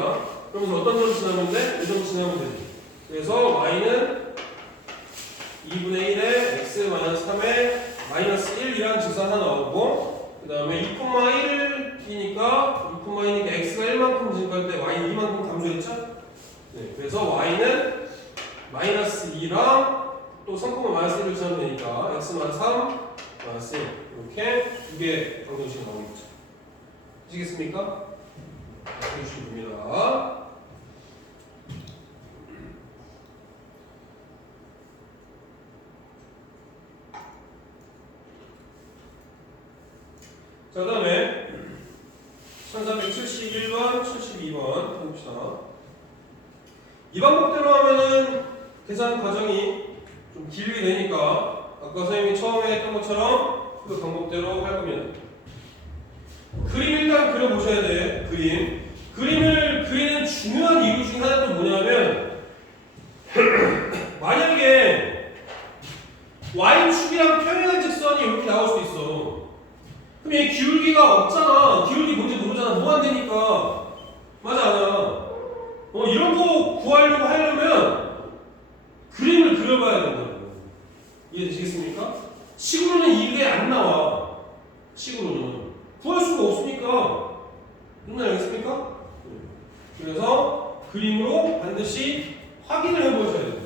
그러면서 어떤 점 지나면 돼? 이 점 지나면 되지. 그래서 y는 2분의 1에 x-3에 마이너스 1이라는 직선 하나 나오고, 그 다음에 2,1이니까 x가 1만큼 증가할 때 y는 2만큼 감소했죠? 네, 그래서 y는 마이너스 2랑 또 3,-1을 지나면 되니까 x-3, 마이너스 1 이렇게 두 개 방정식이 나오겠죠. 아시겠습니까? 해주시면 됩니다. 자, 그 다음에 1371번, 72번 해봅시다. 이 방법대로 하면은 계산 과정이 좀 길게 되니까 아까 선생님이 처음에 했던 것처럼 그 방법대로 할 겁니다. 그림 일단 그려보셔야 돼. 그림을 그리는 중요한 이유 중에 하나는 뭐냐면 만약에 y축이랑 평행한 직선이 이렇게 나올 수도 있어. 그럼 얘 기울기가 없잖아. 기울기 뭔지 모르잖아. 뭐 안 되니까. 맞아, 않아. 이런 거 구하려고 하려면 그림을 그려봐야 된다고. 이해되시겠습니까? 식으로는 이게 안 나와. 식으로는. 구할 수가 없으니까. 누나 알겠습니까? 그래서 그림으로 반드시 확인을 해보셔야 돼요.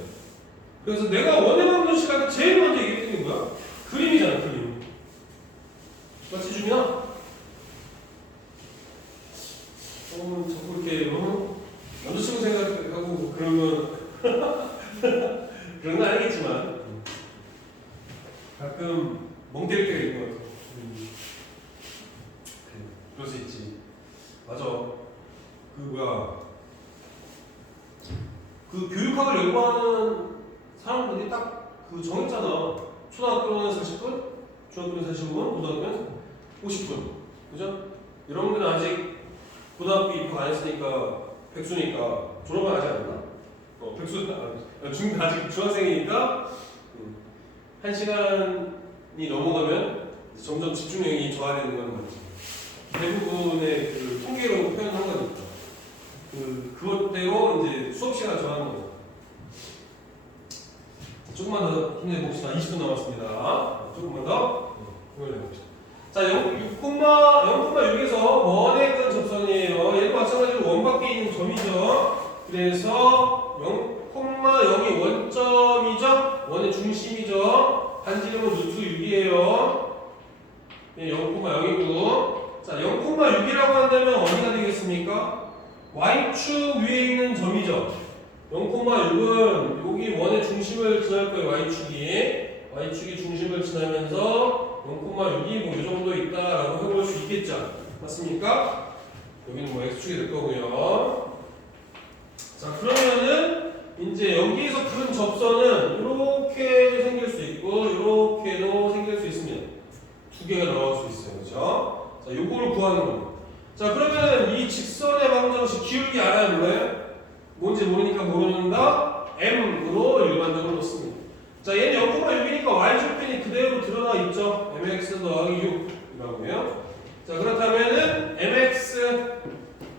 그래서 내가 원의 방정식한테 제일 먼저 얘기했던 게 뭐야? 그림이잖아, 그림. 맞지, 주민아? 자꾸 이렇게, 남자친구 생각하고 그러면, 그런 건 아니겠지만, 가끔 멍 때릴 때가 있는 것 같아. 그럴 수 있지. 맞아. 그 교육학을 연구하는 사람들이 딱 그 정했잖아. 초등학교는 40분, 중학교는 45분, 고등학교는 50분. 그죠? 여러분들은 아직 고등학교 입학 안 했으니까 백수니까 졸업은 하지 않았나? 아직 중학생이니까 1시간이 넘어가면 점점 집중력이 저하되는 건 맞지. 대부분의 그 통계로 표현한 거니까. 그것대로 이제 수업 시간 정하는 거죠. 조금만 더 힘내봅시다. 20분 남았습니다. 조금만 더 힘내봅시다. 자, 0,6에서 원의 근 접선이에요. 얘도 마찬가지로 원 밖에 있는 점이죠. 그래서 0,0이 원점이죠. 원의 중심이죠. 반지름은 루트 6이에요. 0,0이고. 자, 0,6이라고 한다면 어디가 되겠습니까? y축 위에 있는 점이죠. 0,6은 여기 원의 중심을 지날 거예요. y축이 중심을 지나면서 0,6이 뭐 이 정도 있다라고 해볼 수 있겠죠. 맞습니까? 여기는 뭐 x축이 될 거고요. 자, 그러면은 이제 여기에서 그은 접선은 이렇게도 생길 수 있고 이렇게도 생길 수 있습니다. 두 개가 나올 수 있어요. 그렇죠? 자, 요거를 구하는 겁니다. 자, 그러면 이 직선의 방정식 기울기 알아야 몰라요? 뭔지 모르니까 모른다. m으로 일반적으로 놓습니다. 자, 얘는 0,6이니까 y축변이 그대로 드러나 있죠. mx 더하기 6이라고요. 자, 그렇다면은 mx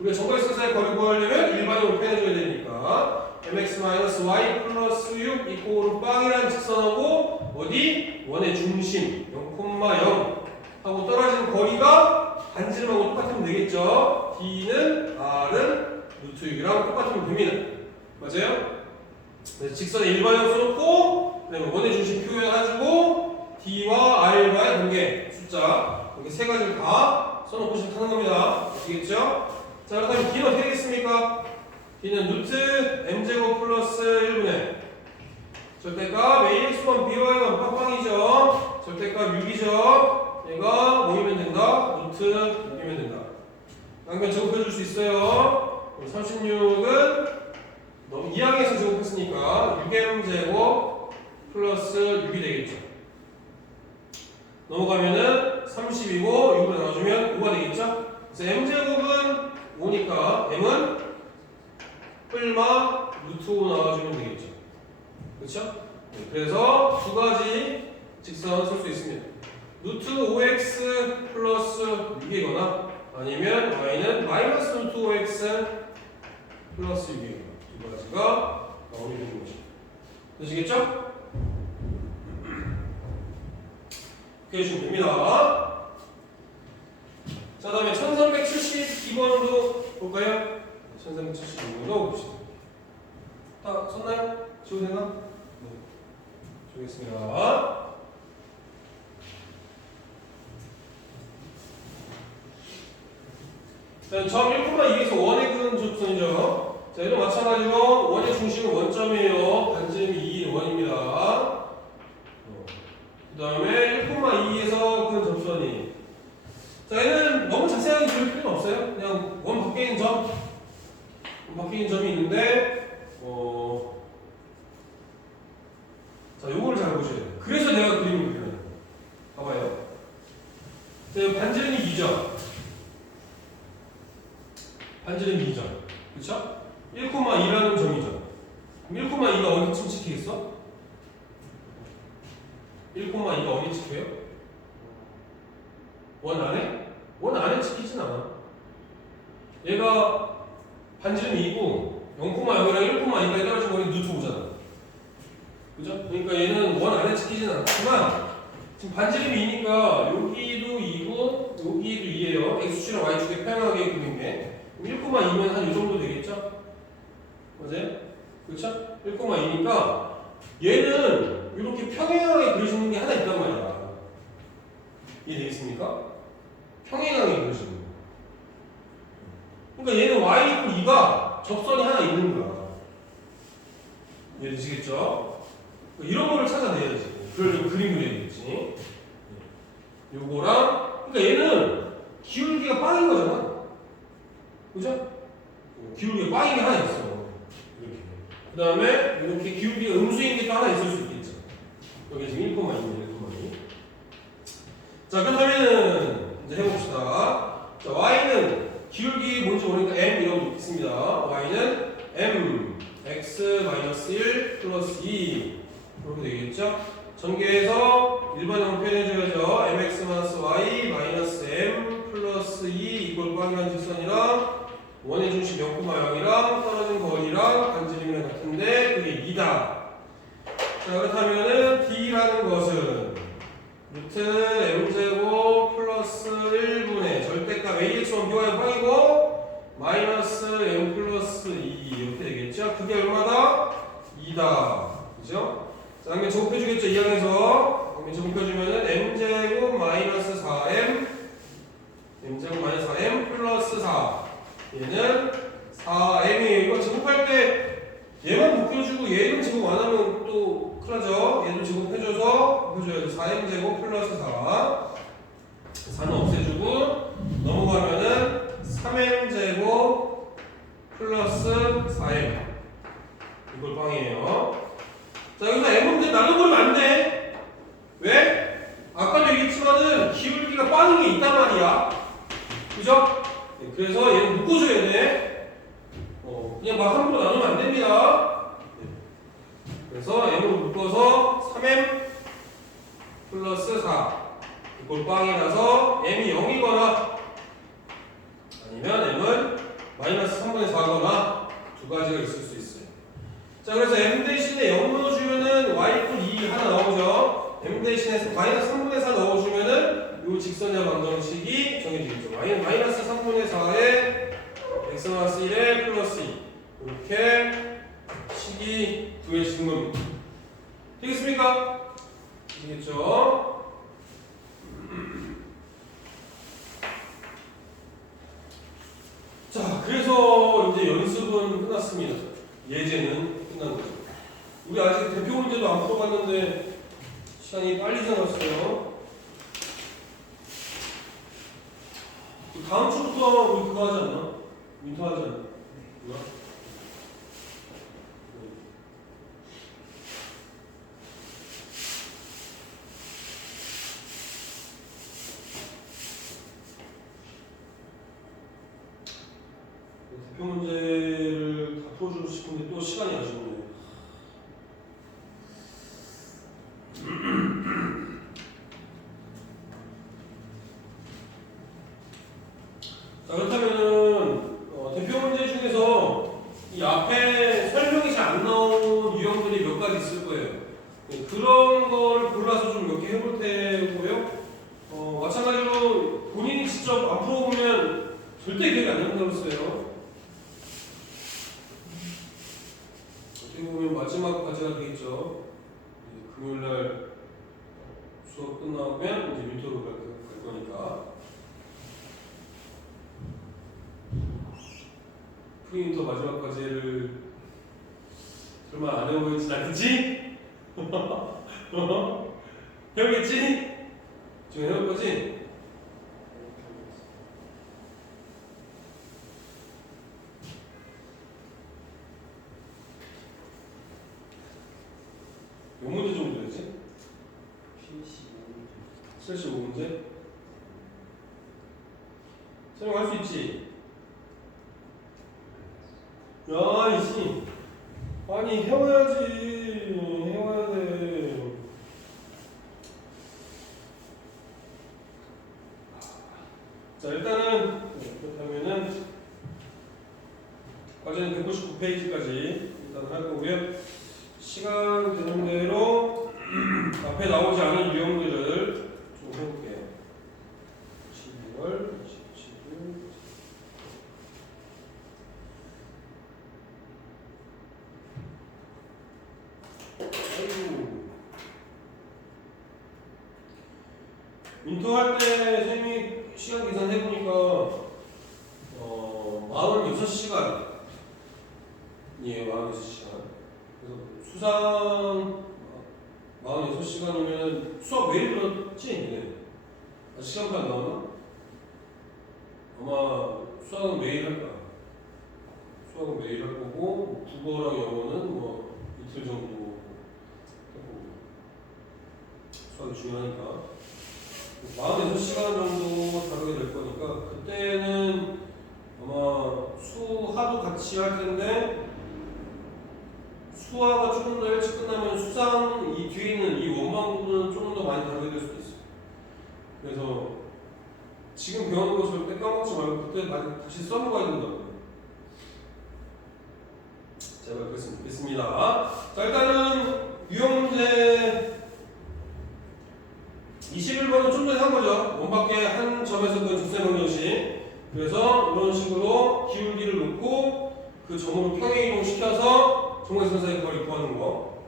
우리가 정각선사의 거리 구하려면 일반적으로 표현해줘야 되니까 mx-y 플러스 6 이코르 빵이라는 직선하고 어디? 원의 중심 0,0 하고 떨어진 거리가 반지름하고 똑같으면 되겠죠. d는 r은 루트 6이랑 똑같으면 됩니다. 맞아요? 그래서 직선의 일반형 써놓고 그다음에 원의 중심 표현해가지고 d와 r과의 관계 숫자 이렇게 세 가지를 다 써놓고 시작하는 겁니다. 아시겠죠? 자, 그렇다면 d는 어떻게 되겠습니까? d는 루트 m제곱 플러스 1분의 절대값 ax1 by만 팍빵이죠. 절대값 6이죠. 얘가 모이면 된다. 루트 6이면 된다. 양변 제곱해줄 수 있어요. 36은 너무 2항에서 제곱했으니까 6m제곱 플러스 6이 되겠죠. 넘어가면은 30이고 6을 나눠주면 5가 되겠죠. 그래서 m제곱은 5니까 m은 뿔마 루트 5 나와주면 되겠죠. 그렇죠? 네, 그래서 두 가지 직선 쓸 수 있습니다. 루트 5x 플러스 6이거나 아니면 y는 마이너스 루트 5x 플러스 6이거나 두 가지가 나오게 되는 거죠. 되시겠죠? 이렇게 해주시면 됩니다. 자, 다음에 1372번도 볼까요? 1372번도 봅시다. 다 썼나요? 지워되나? 네. 지우겠습니다. 자, 점 1,2에서 1에 그는 접선이죠. 자, 이런 마찬가지로 원의 중심은 원점이에요. 반지름이 2, 원입니다. 그 다음에 1,2에서 그는 접선이. 자, 얘는 너무 자세하게 그릴 필요는 없어요. 그냥 원 밖에 있는 점, 원 밖에 있는 점이 있는데, 자, 요거를 잘 보셔야 돼요. 그래서 내가 그림을 그려요. 봐봐요. 자, 반지름이 2점. 반지름이 2점. 그쵸? 1,2라는 점이죠. 그럼 1,2가 어디쯤 찍히겠어? 1,2가 어디 찍혀요? 원 안에? 원 안에 찍히진 않아. 얘가 반지름이 2고 0,0이랑 1,2까지 떨어진 거니 루트 5잖아. 그죠? 그러니까 얘는 원 안에 찍히진 않지만 지금 반지름이 2니까 여기도 2고 여기도 2예요. x축이랑 y축에 평행하게 그린 게. 1,2면 한 이 정도 되겠죠? 맞아요? 그렇죠? 1,2니까 얘는 이렇게 평행하게 그려지는 게 하나 있단 말이야. 이해되겠습니까? 평행하게 그려지는 거. 그러니까 얘는 y 2가 접선이 하나 있는 거야. 이해되시겠죠? 이런 거를 찾아내야지. 그러려면 그림 그려야겠지. 요거랑 그러니까 얘는 기울기가 빵인 거잖아. 그죠? 기울기가 빵이 하나 있어. 이렇게. 그 다음에 이렇게 기울기가 음수인 게 또 하나 있을 수 있겠죠. 여기 지금 1,2. 자, 그렇다면은 이제 해봅시다. 자, y는 기울기 뭔지 모르니까 m 이라고 있습니다. y는 m x-1 플러스 2 이렇게 되겠죠? 전개해서 일반형으로 표현해줘야죠. mx-y 마이너스 m 플러스 2 이꼴 빵이라는 직선이랑 원의 중심 0,0이랑 떨어진 거리랑 반지름이랑 같은데 그게 2다. 자, 그렇다면은 d라는 것은 루트 m제곱 플러스 1분의 절대값 ax1 비와의 빵이고 마이너스 m 플러스 2 이렇게 되겠죠? 그게 얼마다? 2다. 그죠? 자, 그러면 제곱해주겠죠? 이 항에서 그러면 제곱해주면은 m제곱 마이너스 4m m제곱 마이너스 4m 플러스 4 얘는 4m이에요. 이거 제곱할 때 얘만 묶여주고 얘는 제곱 안 하면 또 큰일나죠. 얘도 제곱해줘서 해줘야죠. 4m제곱 플러스 4 4는 없애주고 넘어가면은 3m제곱 플러스 4m 이걸 빵이에요. 자, 여기서 m은 나눠버리면 안 돼. 왜? 아까도 얘기했지만은 기울기가 빵인 게 있단 말이야. 그죠? 네, 그래서 얘는 묶어줘야 돼. 그냥 막 함부로 나누면 안 됩니다. 네. 그래서 m으로 묶어서 3m 플러스 4 이걸 빵이라서 m이 0이거나 아니면 m은 마이너스 3분의 4거나 두 가지가 있을 수 있어요. 자, 그래서 m 대신에 0 넣어주면은 y 이퀄 2 하나 나오죠. m 대신에 마이너스 3분의 4 넣어주면은 이 직선의 방정식이 정해지겠죠. y는 마이너스 3분의 4에 x 마이너스 1에 플러스 2 이렇게 식이 구해지는 겁니다. 되겠습니까? 되겠죠? 자, 그래서 이제 연습은 끝났습니다. 예제는 끝난 거죠. 우리 아직 대표 문제도 안 풀어봤는데 시간이 빨리 지나갔어요. 다음 주부터 우리 그거 하지 않나? 윈터 하지 않나? 뭐야? 대표 문제를 다 풀어주고 싶은데 또 시간이 아쉽네요. 자, 그렇다면은 대표 문제 중에서 이 앞에 설명이 잘 안 나온 유형들이 몇 가지 있을 거예요. 그런 거를 골라서 좀 몇 개 해볼 테고요. 마찬가지로 본인이 직접 안 풀어보면 절대 기억이 안 난다고 했어요. 어떻게 보면 마지막 과제가 되겠죠. 금요일날 수업 끝나면 이제 민토로 갈 거니까. 프리민터 마지막 과제를 설마 안 해보진 않겠지? 해보겠지? 지금 해볼 거지? 몇 문제 정도 되지? 75문제? 설명할 수 있지? 야, 이씨. 아니, 해와야지. 해와야 돼. 자, 일단은, 그렇다면은, 과제는 199페이지까지 일단 할 거고요. 시간 되는 대로 앞에 나오지 않은 유형들을 좀 해볼게요. 12월 27일. 민토 할 때 선생님이 시간 계산 해보니까 46시간이에요. 46시간. 그래서 수상 46시간이면 수업 매일 들었지? 네. 아직 시간표 안 나오나? 아마 수학은 매일 할 거야. 수학은 매일 할 거고 국어랑 영어는 뭐 이틀 정도 하고 수학이 중요하니까 46시간 정도 다루게 될 거니까 그때는 아마 수하도 같이 할 텐데 수화가 조금 더 일찍 끝나면 수상 이 뒤에 있는 이 원망 부분은 조금 더 많이 다루게 될 수도 있어요. 그래서 지금 배우는 것을 빼까먹지 말고 그때 다시 써먹어야 된다고. 제발 그랬으면 좋겠습니다. 자, 일단은 유형 문제 21번은 좀 전에 한 거죠. 원밖에 한 점에서 그 직선방정식. 그래서 이런 식으로 기울기를 놓고 그 점으로 평행이동 시켜서 정각선사의 거리 구하는 거.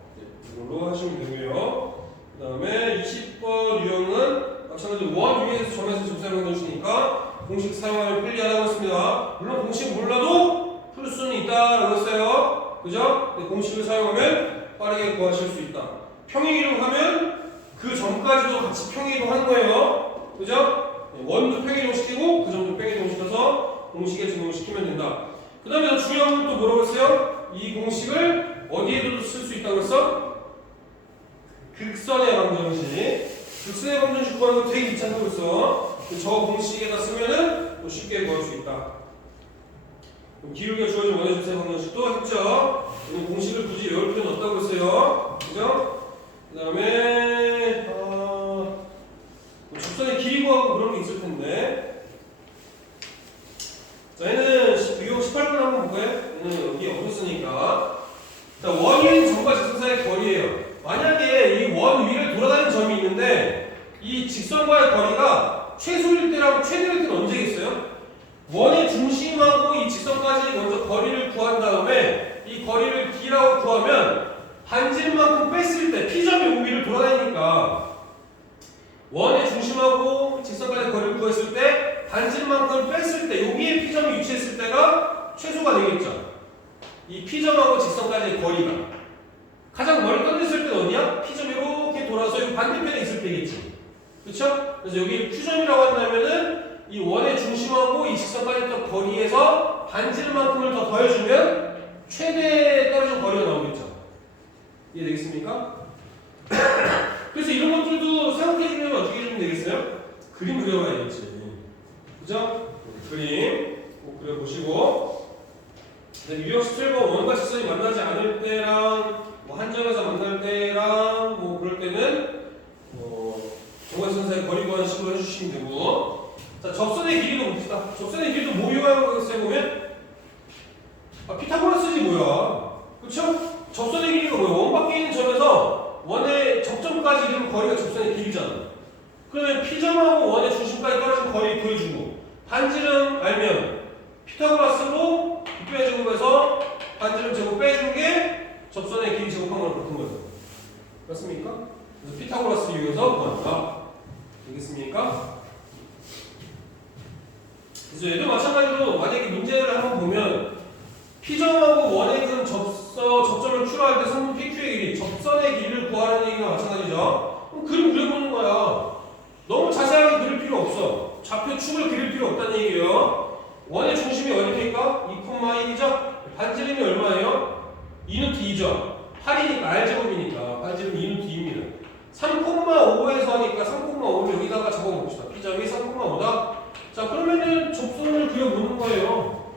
이걸로 하시면 되고요. 그 다음에 20번 유형은 마찬가지로 원 위에서 점에서 직선방정식이니까 공식 사용하면 편리하다고 했습니다. 물론 공식 몰라도 풀 수는 있다라고 했어요. 그죠? 공식을 사용하면 빠르게 구하실 수 있다. 평행이동하면 그 점까지도 같이 평행이동 하는 거예요. 그죠? 원도 평행이동 시키고 그 점도 평행이동 시켜서 공식에 적용시키면 된다. 그 다음에 중요한 건 또 뭐라고 했어요? 이 공식을 어디에도 쓸 수 있다고 했어? 극선의 방정식. 극선의 방정식 구하는 거 되게 귀찮다고 했어. 저 공식에다 쓰면은 또 쉽게 구할 수 있다. 기울기가 주어진 원의 접선의 방정식도 했죠. 공식을 굳이 외울 필요는 없다고 했어요. 그죠? 그 다음에 접선의 길이 구하고 그런 게 있을 텐데. 자, 얘는 유형 18번 한번 볼까요? 얘는 여기 없었으니까. 자, 원인 점과 직선 사이의 거리예요. 만약에 이 원 위를 돌아다니는 점이 있는데 이 직선과의 거리가 최소일 때랑 최대일 때는 언제겠어요? 원의 중심하고 이 직선까지 먼저 거리를 구한 다음에 이 거리를 d라고 구하면 반질만큼 뺐을 때 P점이 요 위를 돌아다니니까 원의 중심하고 직선까지 거리를 구했을 때 반질만큼 뺐을 때 여기에 P점이 위치했을 때가 최소가 되겠죠. 이 P점하고 직선까지의 거리가 가장 멀리 떨어졌을 때는 어디야? P점이 이렇게 돌아서 이 반대편에 있을 때겠지. 그쵸? 그래서 여기 Q점이라고 한다면은 이 원의 중심하고 이 직선까지 거리에서 반질만큼을 더 더해주면 최대 떨어진 거리가 나오겠죠. 이해되겠습니까? 그래서 이런 것들도 생각해주면 어떻게 해주면 되겠어요? 그림 그려봐야겠지. 그죠? 그림 꼭 그려보시고 유형 17번 원과 직선이 만나지 않을 때랑 뭐 한 점에서 만날 때랑 뭐 그럴 때는 정각선사의 거리 구하는 식으로 해주시면 되고 자, 접선의 길이도 봅시다. 접선의 길이도 뭐 이용하는 거겠어요, 보면? 피타고라스지 뭐야. 그쵸? 접선의 길이가 뭐야? 원 밖에 있는 점에서 원의 접점까지 이르는 거리가 접선의 길이잖아. 그러면 P점하고 원의 중심까지 떨어진 거리 구해주고, 반지름 알면 피타고라스로 빗변의 제곱에서 반지름 제곱 빼준 게 접선의 길이 제곱한 거랑 같은 거죠. 맞습니까? 그래서 피타고라스 이용해서 구한다. 되겠습니까? 그래서 얘도 마찬가지로 만약에 문제를 한번 보면 P점하고 원의 근 접점을 추로할 때 성분 PQ의 길이, 접선의 길이를 구하라는 얘기가 마찬가지죠. 그럼 그림 그려보는 거야. 너무 자세하게 그릴 필요 없어. 좌표 축을 그릴 필요 없다는 얘기예요. 원의 중심이 어디입니까? 2,1이죠? 반지름이 얼마예요? 2루트 2죠? 8이니까 R제곱이니까 반지름 2루트 2입니다. 3,5에서 하니까 3,5를 여기다가 적어봅시다. P점이 3,5다. 자, 그러면은 접선을 그려보는 거예요.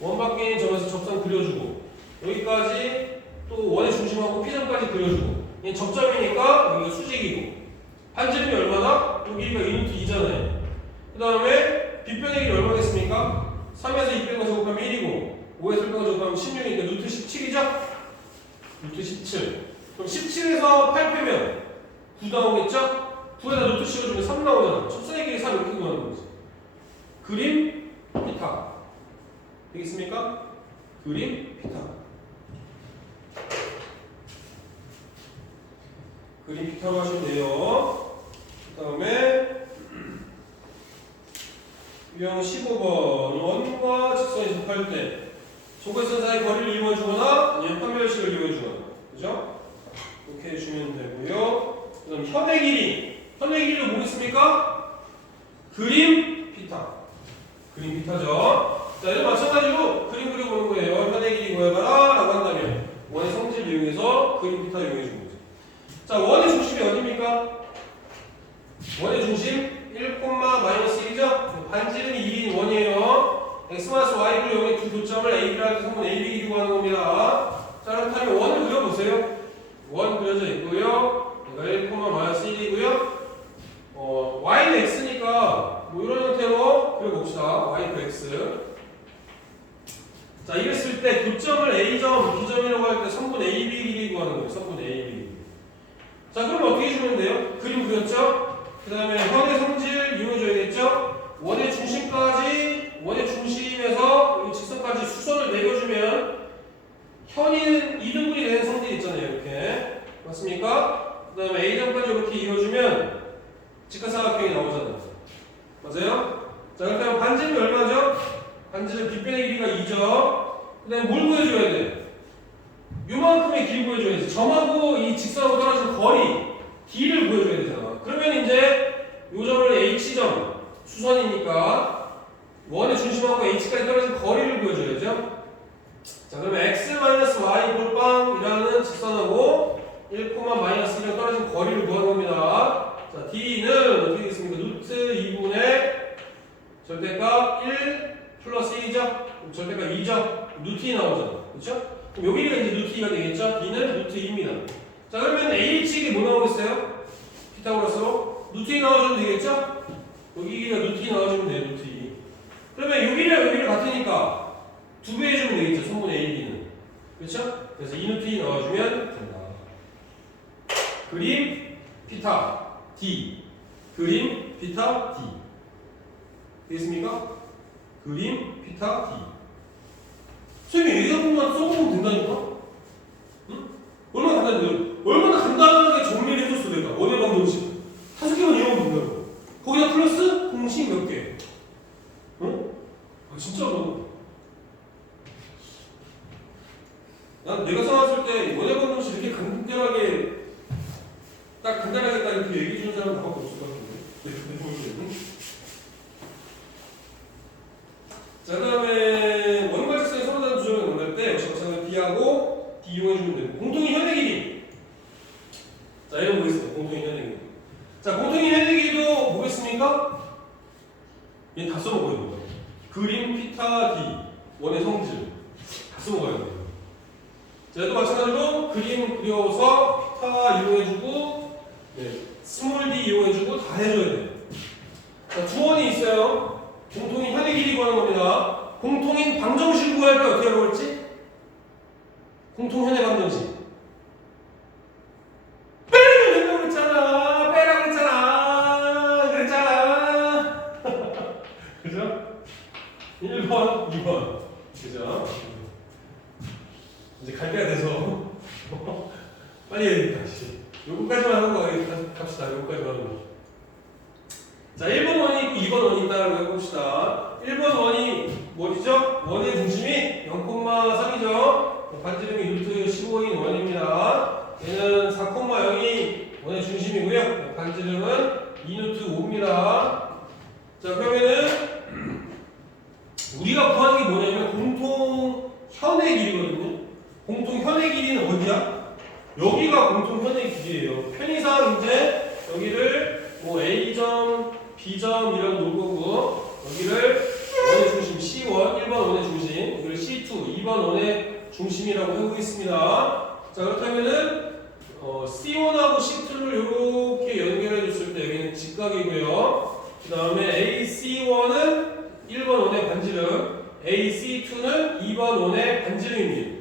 원 밖에 있는 점에서 접선 그려주고, 여기까지 또 원의 중심하고 P점까지 그려주고, 얘 접점이니까 여기가 수직이고, 반지름이 얼마나? 요 길이가 2루트 2잖아요. 그 다음에 빗변의 길이 얼마겠습니까? 3에서 2 빼고 제곱하면 1이고, 5에서 1 빼고 제곱하면 16이니까 루트 17이죠? 루트 17. 그럼 17에서 8 빼면 9 나오겠죠? 9에다 루트 씌워주면 3 나오잖아. 접선의 길이 3 이렇게 구하는 거지. 그림 피타. 되겠습니까? 그림 피타. 그림 피타로 하시면 돼요. 그 다음에 유형 15번 원과 직선이 접할 때 조건선 사이 거리를 이용해주거나 아니면 판별식을 이용해주거나, 그죠? 이렇게 해주면 되고요. 그 다음 현의 길이. 현의 길이를 보겠습니까? 그림 피타. 그림 피타죠. 자, 이제 마찬가지로 그림 그려보는 거예요. 현의 길이 구해봐라 라고 한다면 원의 성질을 이용해서 그림 피타 이용해주는 거죠. 자, 원의 중심이 어디입니까? 원의 중심 1,-1이죠? 반지름이 2인 원이에요. x-y를 이용해 두 교점을 a, b를 할 때 성분 a, b 구하는 겁니다. 자, 그렇다면 원을 그려보세요. 원 그려져 있고요. 얘가 1,-1이고요. y는 x니까 뭐 이런 형태로 그려봅시다. y는 x. 자, 이랬을 때 교점을 a점, b점이라고 할 때 성분 a, b 길이 구하는 거예요. 성분 a, b. 자, 그럼 어떻게 해주면 돼요? 그림 그렸죠? 그 다음에 현의 성질 이용해줘야겠죠? 원의 중심까지, 원의 중심에서 이 직선까지 수선을 내려주면 현이는 2등분이 되는 성질이 있잖아요. 이렇게. 맞습니까? 그 다음에 A점까지 이렇게 이어주면 직각삼각형이 나오잖아요. 맞아요? 자, 그렇다면 반지름이 얼마죠? 반지름 빗변의 길이가 2죠? 그 다음에 뭘 구해줘야 돼? 요만큼의 길이 구해줘야지. 점하고 이 직선하고 떨어진 거리, D를 구해줘야 되잖아. 그러면 이제 요 점을 H점, 수선이니까 원의 중심하고 H까지 떨어진 거리를 구해줘야죠. 자, 그러면 x-y 골빵이라는 직선하고 1,-1이 떨어진 거리를 구하는 겁니다. 자, D는 어떻게 되겠습니까? 루트 2분의 절대값 1 플러스 1이죠? 절대값 2죠? 루트 2 나오잖아. 그렇죠? 그럼 요 길이가 이제 루트 2가 되겠죠? D는 루트 2입니다. 자, 그러면 H길이 뭐 나오겠어요? 피타고라스로? 루트 2 나와주면 되겠죠? 여기 길이가 루트 2 나와주면 돼요, 루트 2. 그러면 요 길이랑 요 길이 같으니까 2배 해주면 되겠죠, 성분 A, B는. 그렇죠? 그래서 2 루트 2 나와주면 된다. 그림 피타 D. 그림 피타 D. 되겠습니까? 그림 피타 D. 선생님, 여기다 보면 써보면 된다니까? 응? 얼마나 간단해. 얼마나 간단하게 정리를 해줬어, 내가. 원의 방정식. 5개만 이용하면 된다고. 거기다 플러스 공식 몇 개. 응? 아, 진짜로. 난 내가 써놨을 때 원의 방정식 이렇게 간단하게 딱 간단하게 딱 이렇게 얘기해주는 사람은 나밖에 없을 것 같은데. 내 보기에는. 자, 그 다음에 원과 직선이 서로 다른 조정을 만날 때 역시 마찬가지로 D하고 D 이용해주면 되고, 공통인 현의 길이. 자, 이런 거 보겠습니다. 공통인 현의 길이. 자, 공통인 현의 길이도 뭐겠습니까? 얘는 다 써먹어야 돼요. 그림 피타 D 원의 성질 다 써먹어야 돼요. 자, 또 마찬가지로 그림 그려서 피타 이용해주고, 네, 스몰 D 이용해주고 다 해줘야 돼요. 자, 주원이 있어요. 공통인 현의 길이 구하는 겁니다. 공통인 방정식 구할 때 어떻게 하라고 했지? 공통 현의 방정식. 빼면 된다고 그랬잖아. 빼라고 그랬잖아. 그랬잖아. 그죠? 1번, 2번. 그죠? 이제 갈 때가 돼서 빨리 해야겠다. 요거까지만 하고 갑시다. 요거까지만 하고. 자, 1번 원이 있고 2번 원이 있다고 해봅시다. 1번 원이 뭐죠? 원의 중심이 0,3이죠. 반지름이 루트 15인 원입니다. 얘는 4,0이 원의 중심이고요. 반지름은 2루트 5입니다. 자, 그러면은 우리가 구하는 게 뭐냐면 공통 현의 길이거든요. 공통 현의 길이는 어디야? 여기가 공통 현의 길이에요. 편의상 이제 여기를 뭐 A점, B점이라고 놓을 거고, 여기를 원의 중심 C1, 1번 원의 중심, 여기를 C2, 2번 원의 중심이라고 해보겠습니다. 자, 그렇다면은 C1하고 C2를 이렇게 연결해 줬을 때 여기는 직각이고요. 그 다음에 AC1은 1번 원의 반지름, AC2는 2번 원의 반지름입니다.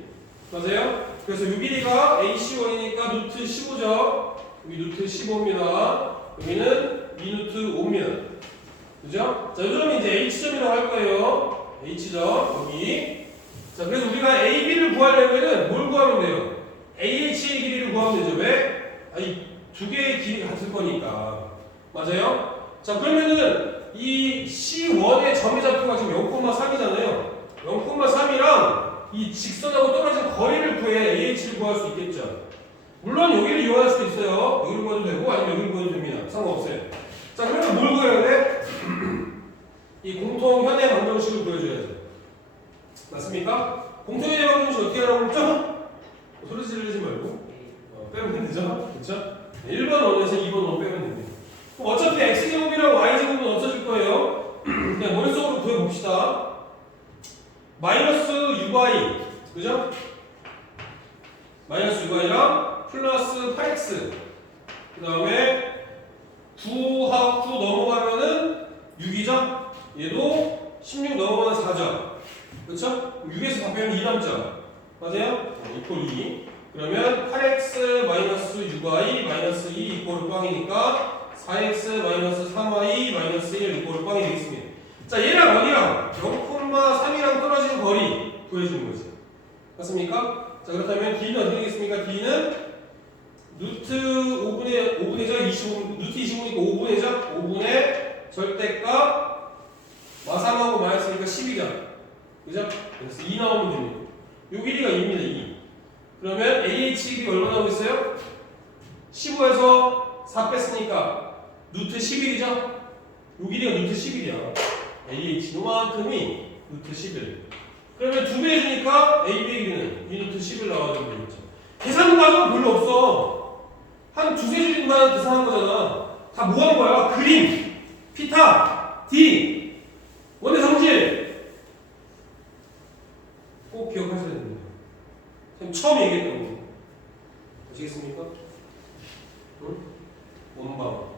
맞아요? 그래서 이 길이가 AC1이니까 루트 15죠. 여기 루트 15입니다. 여기는 2루트 5입니다. 그죠? 자, 여기는 이제 H점이라고 할 거예요. H점, 여기. 자, 그래서 우리가 AB를 구하려면은 뭘 구하면 돼요? AH의 길이를 구하면 되죠. 왜? 아니, 두 개의 길이가 같을 거니까. 맞아요? 자, 그러면은 이 C1의 점이 잡힌 거 지금 0,3이잖아요. 0,3이랑 이 직선하고 떨어진 거리를 구해 AH를 구할 수 있겠죠. 물론 여기를 이용할 수도 있어요. 여기를 구해도 되고 아니면 여기를 구해도 됩니다. 상관없어요. 자, 그러면 뭘 구해야 돼? 이 공통 현의 방정식을 구해줘야죠. 맞습니까? 공통 현의 방정식 어떻게 하라고 했죠? 소리 지르지 말고 빼면 되죠? 그렇죠? 1번 원에서 2번 원 빼면 됩니다. 어차피 x제곱이랑 y제곱은 없어질 거예요. 그냥 머릿속으로 구해봅시다. 마이너스 6y, 그죠? 마이너스 6y랑 플러스 8x, 그 다음에 9하고 9 넘어가면은 6이죠? 얘도 16 넘어가면 4죠? 그쵸? 6에서 바뀌면 2 남죠? 맞아요? 이퀄 2. 그러면 8x 마이너스 6y 마이너스 2 이퀄 빵이니까 4x 마이너스 3y 마이너스 1 이퀄 빵이 되겠습니다. 자, 얘랑 어디랑? 0,3이랑 떨어진 거리 구해주는 거지. 맞습니까? 자, 그렇다면 D는 어떻게 되겠습니까? D는 루트 5분의죠? 25, 루트 25니까 5분의죠? 5분의 절대값 마삼하고 마이너스니까 10이죠? 그죠? 그래서 2 나오면 됩니다. 요 길이가 2입니다. 2. 그러면 AH 길이 얼마 나오겠어요? 15에서 4 뺐으니까 루트 11이죠? 요 길이가 루트 11이야. AH 요만큼이 루트 11. 그러면 2배 해주니까 AB의 길이는 2루트 11 나와주면 되겠죠. 계산 과정은 별로 없어. 한 두세 줄만 계산한 거잖아. 다 뭐 한 거야? 그림, 피타, D, 원의 성질. 꼭 기억하셔야 됩니다. 선생님 처음 얘기했던 거. 아시겠습니까? 응? 원방.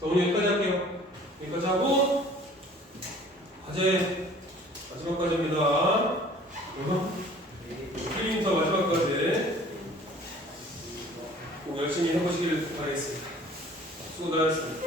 자, 오늘 여기까지 할게요. 여기까지 하고 과제 마지막 과제입니다. 필링부터 마지막까지 꼭 열심히 해보시길 바라겠습니다. 수고 많으셨습니다.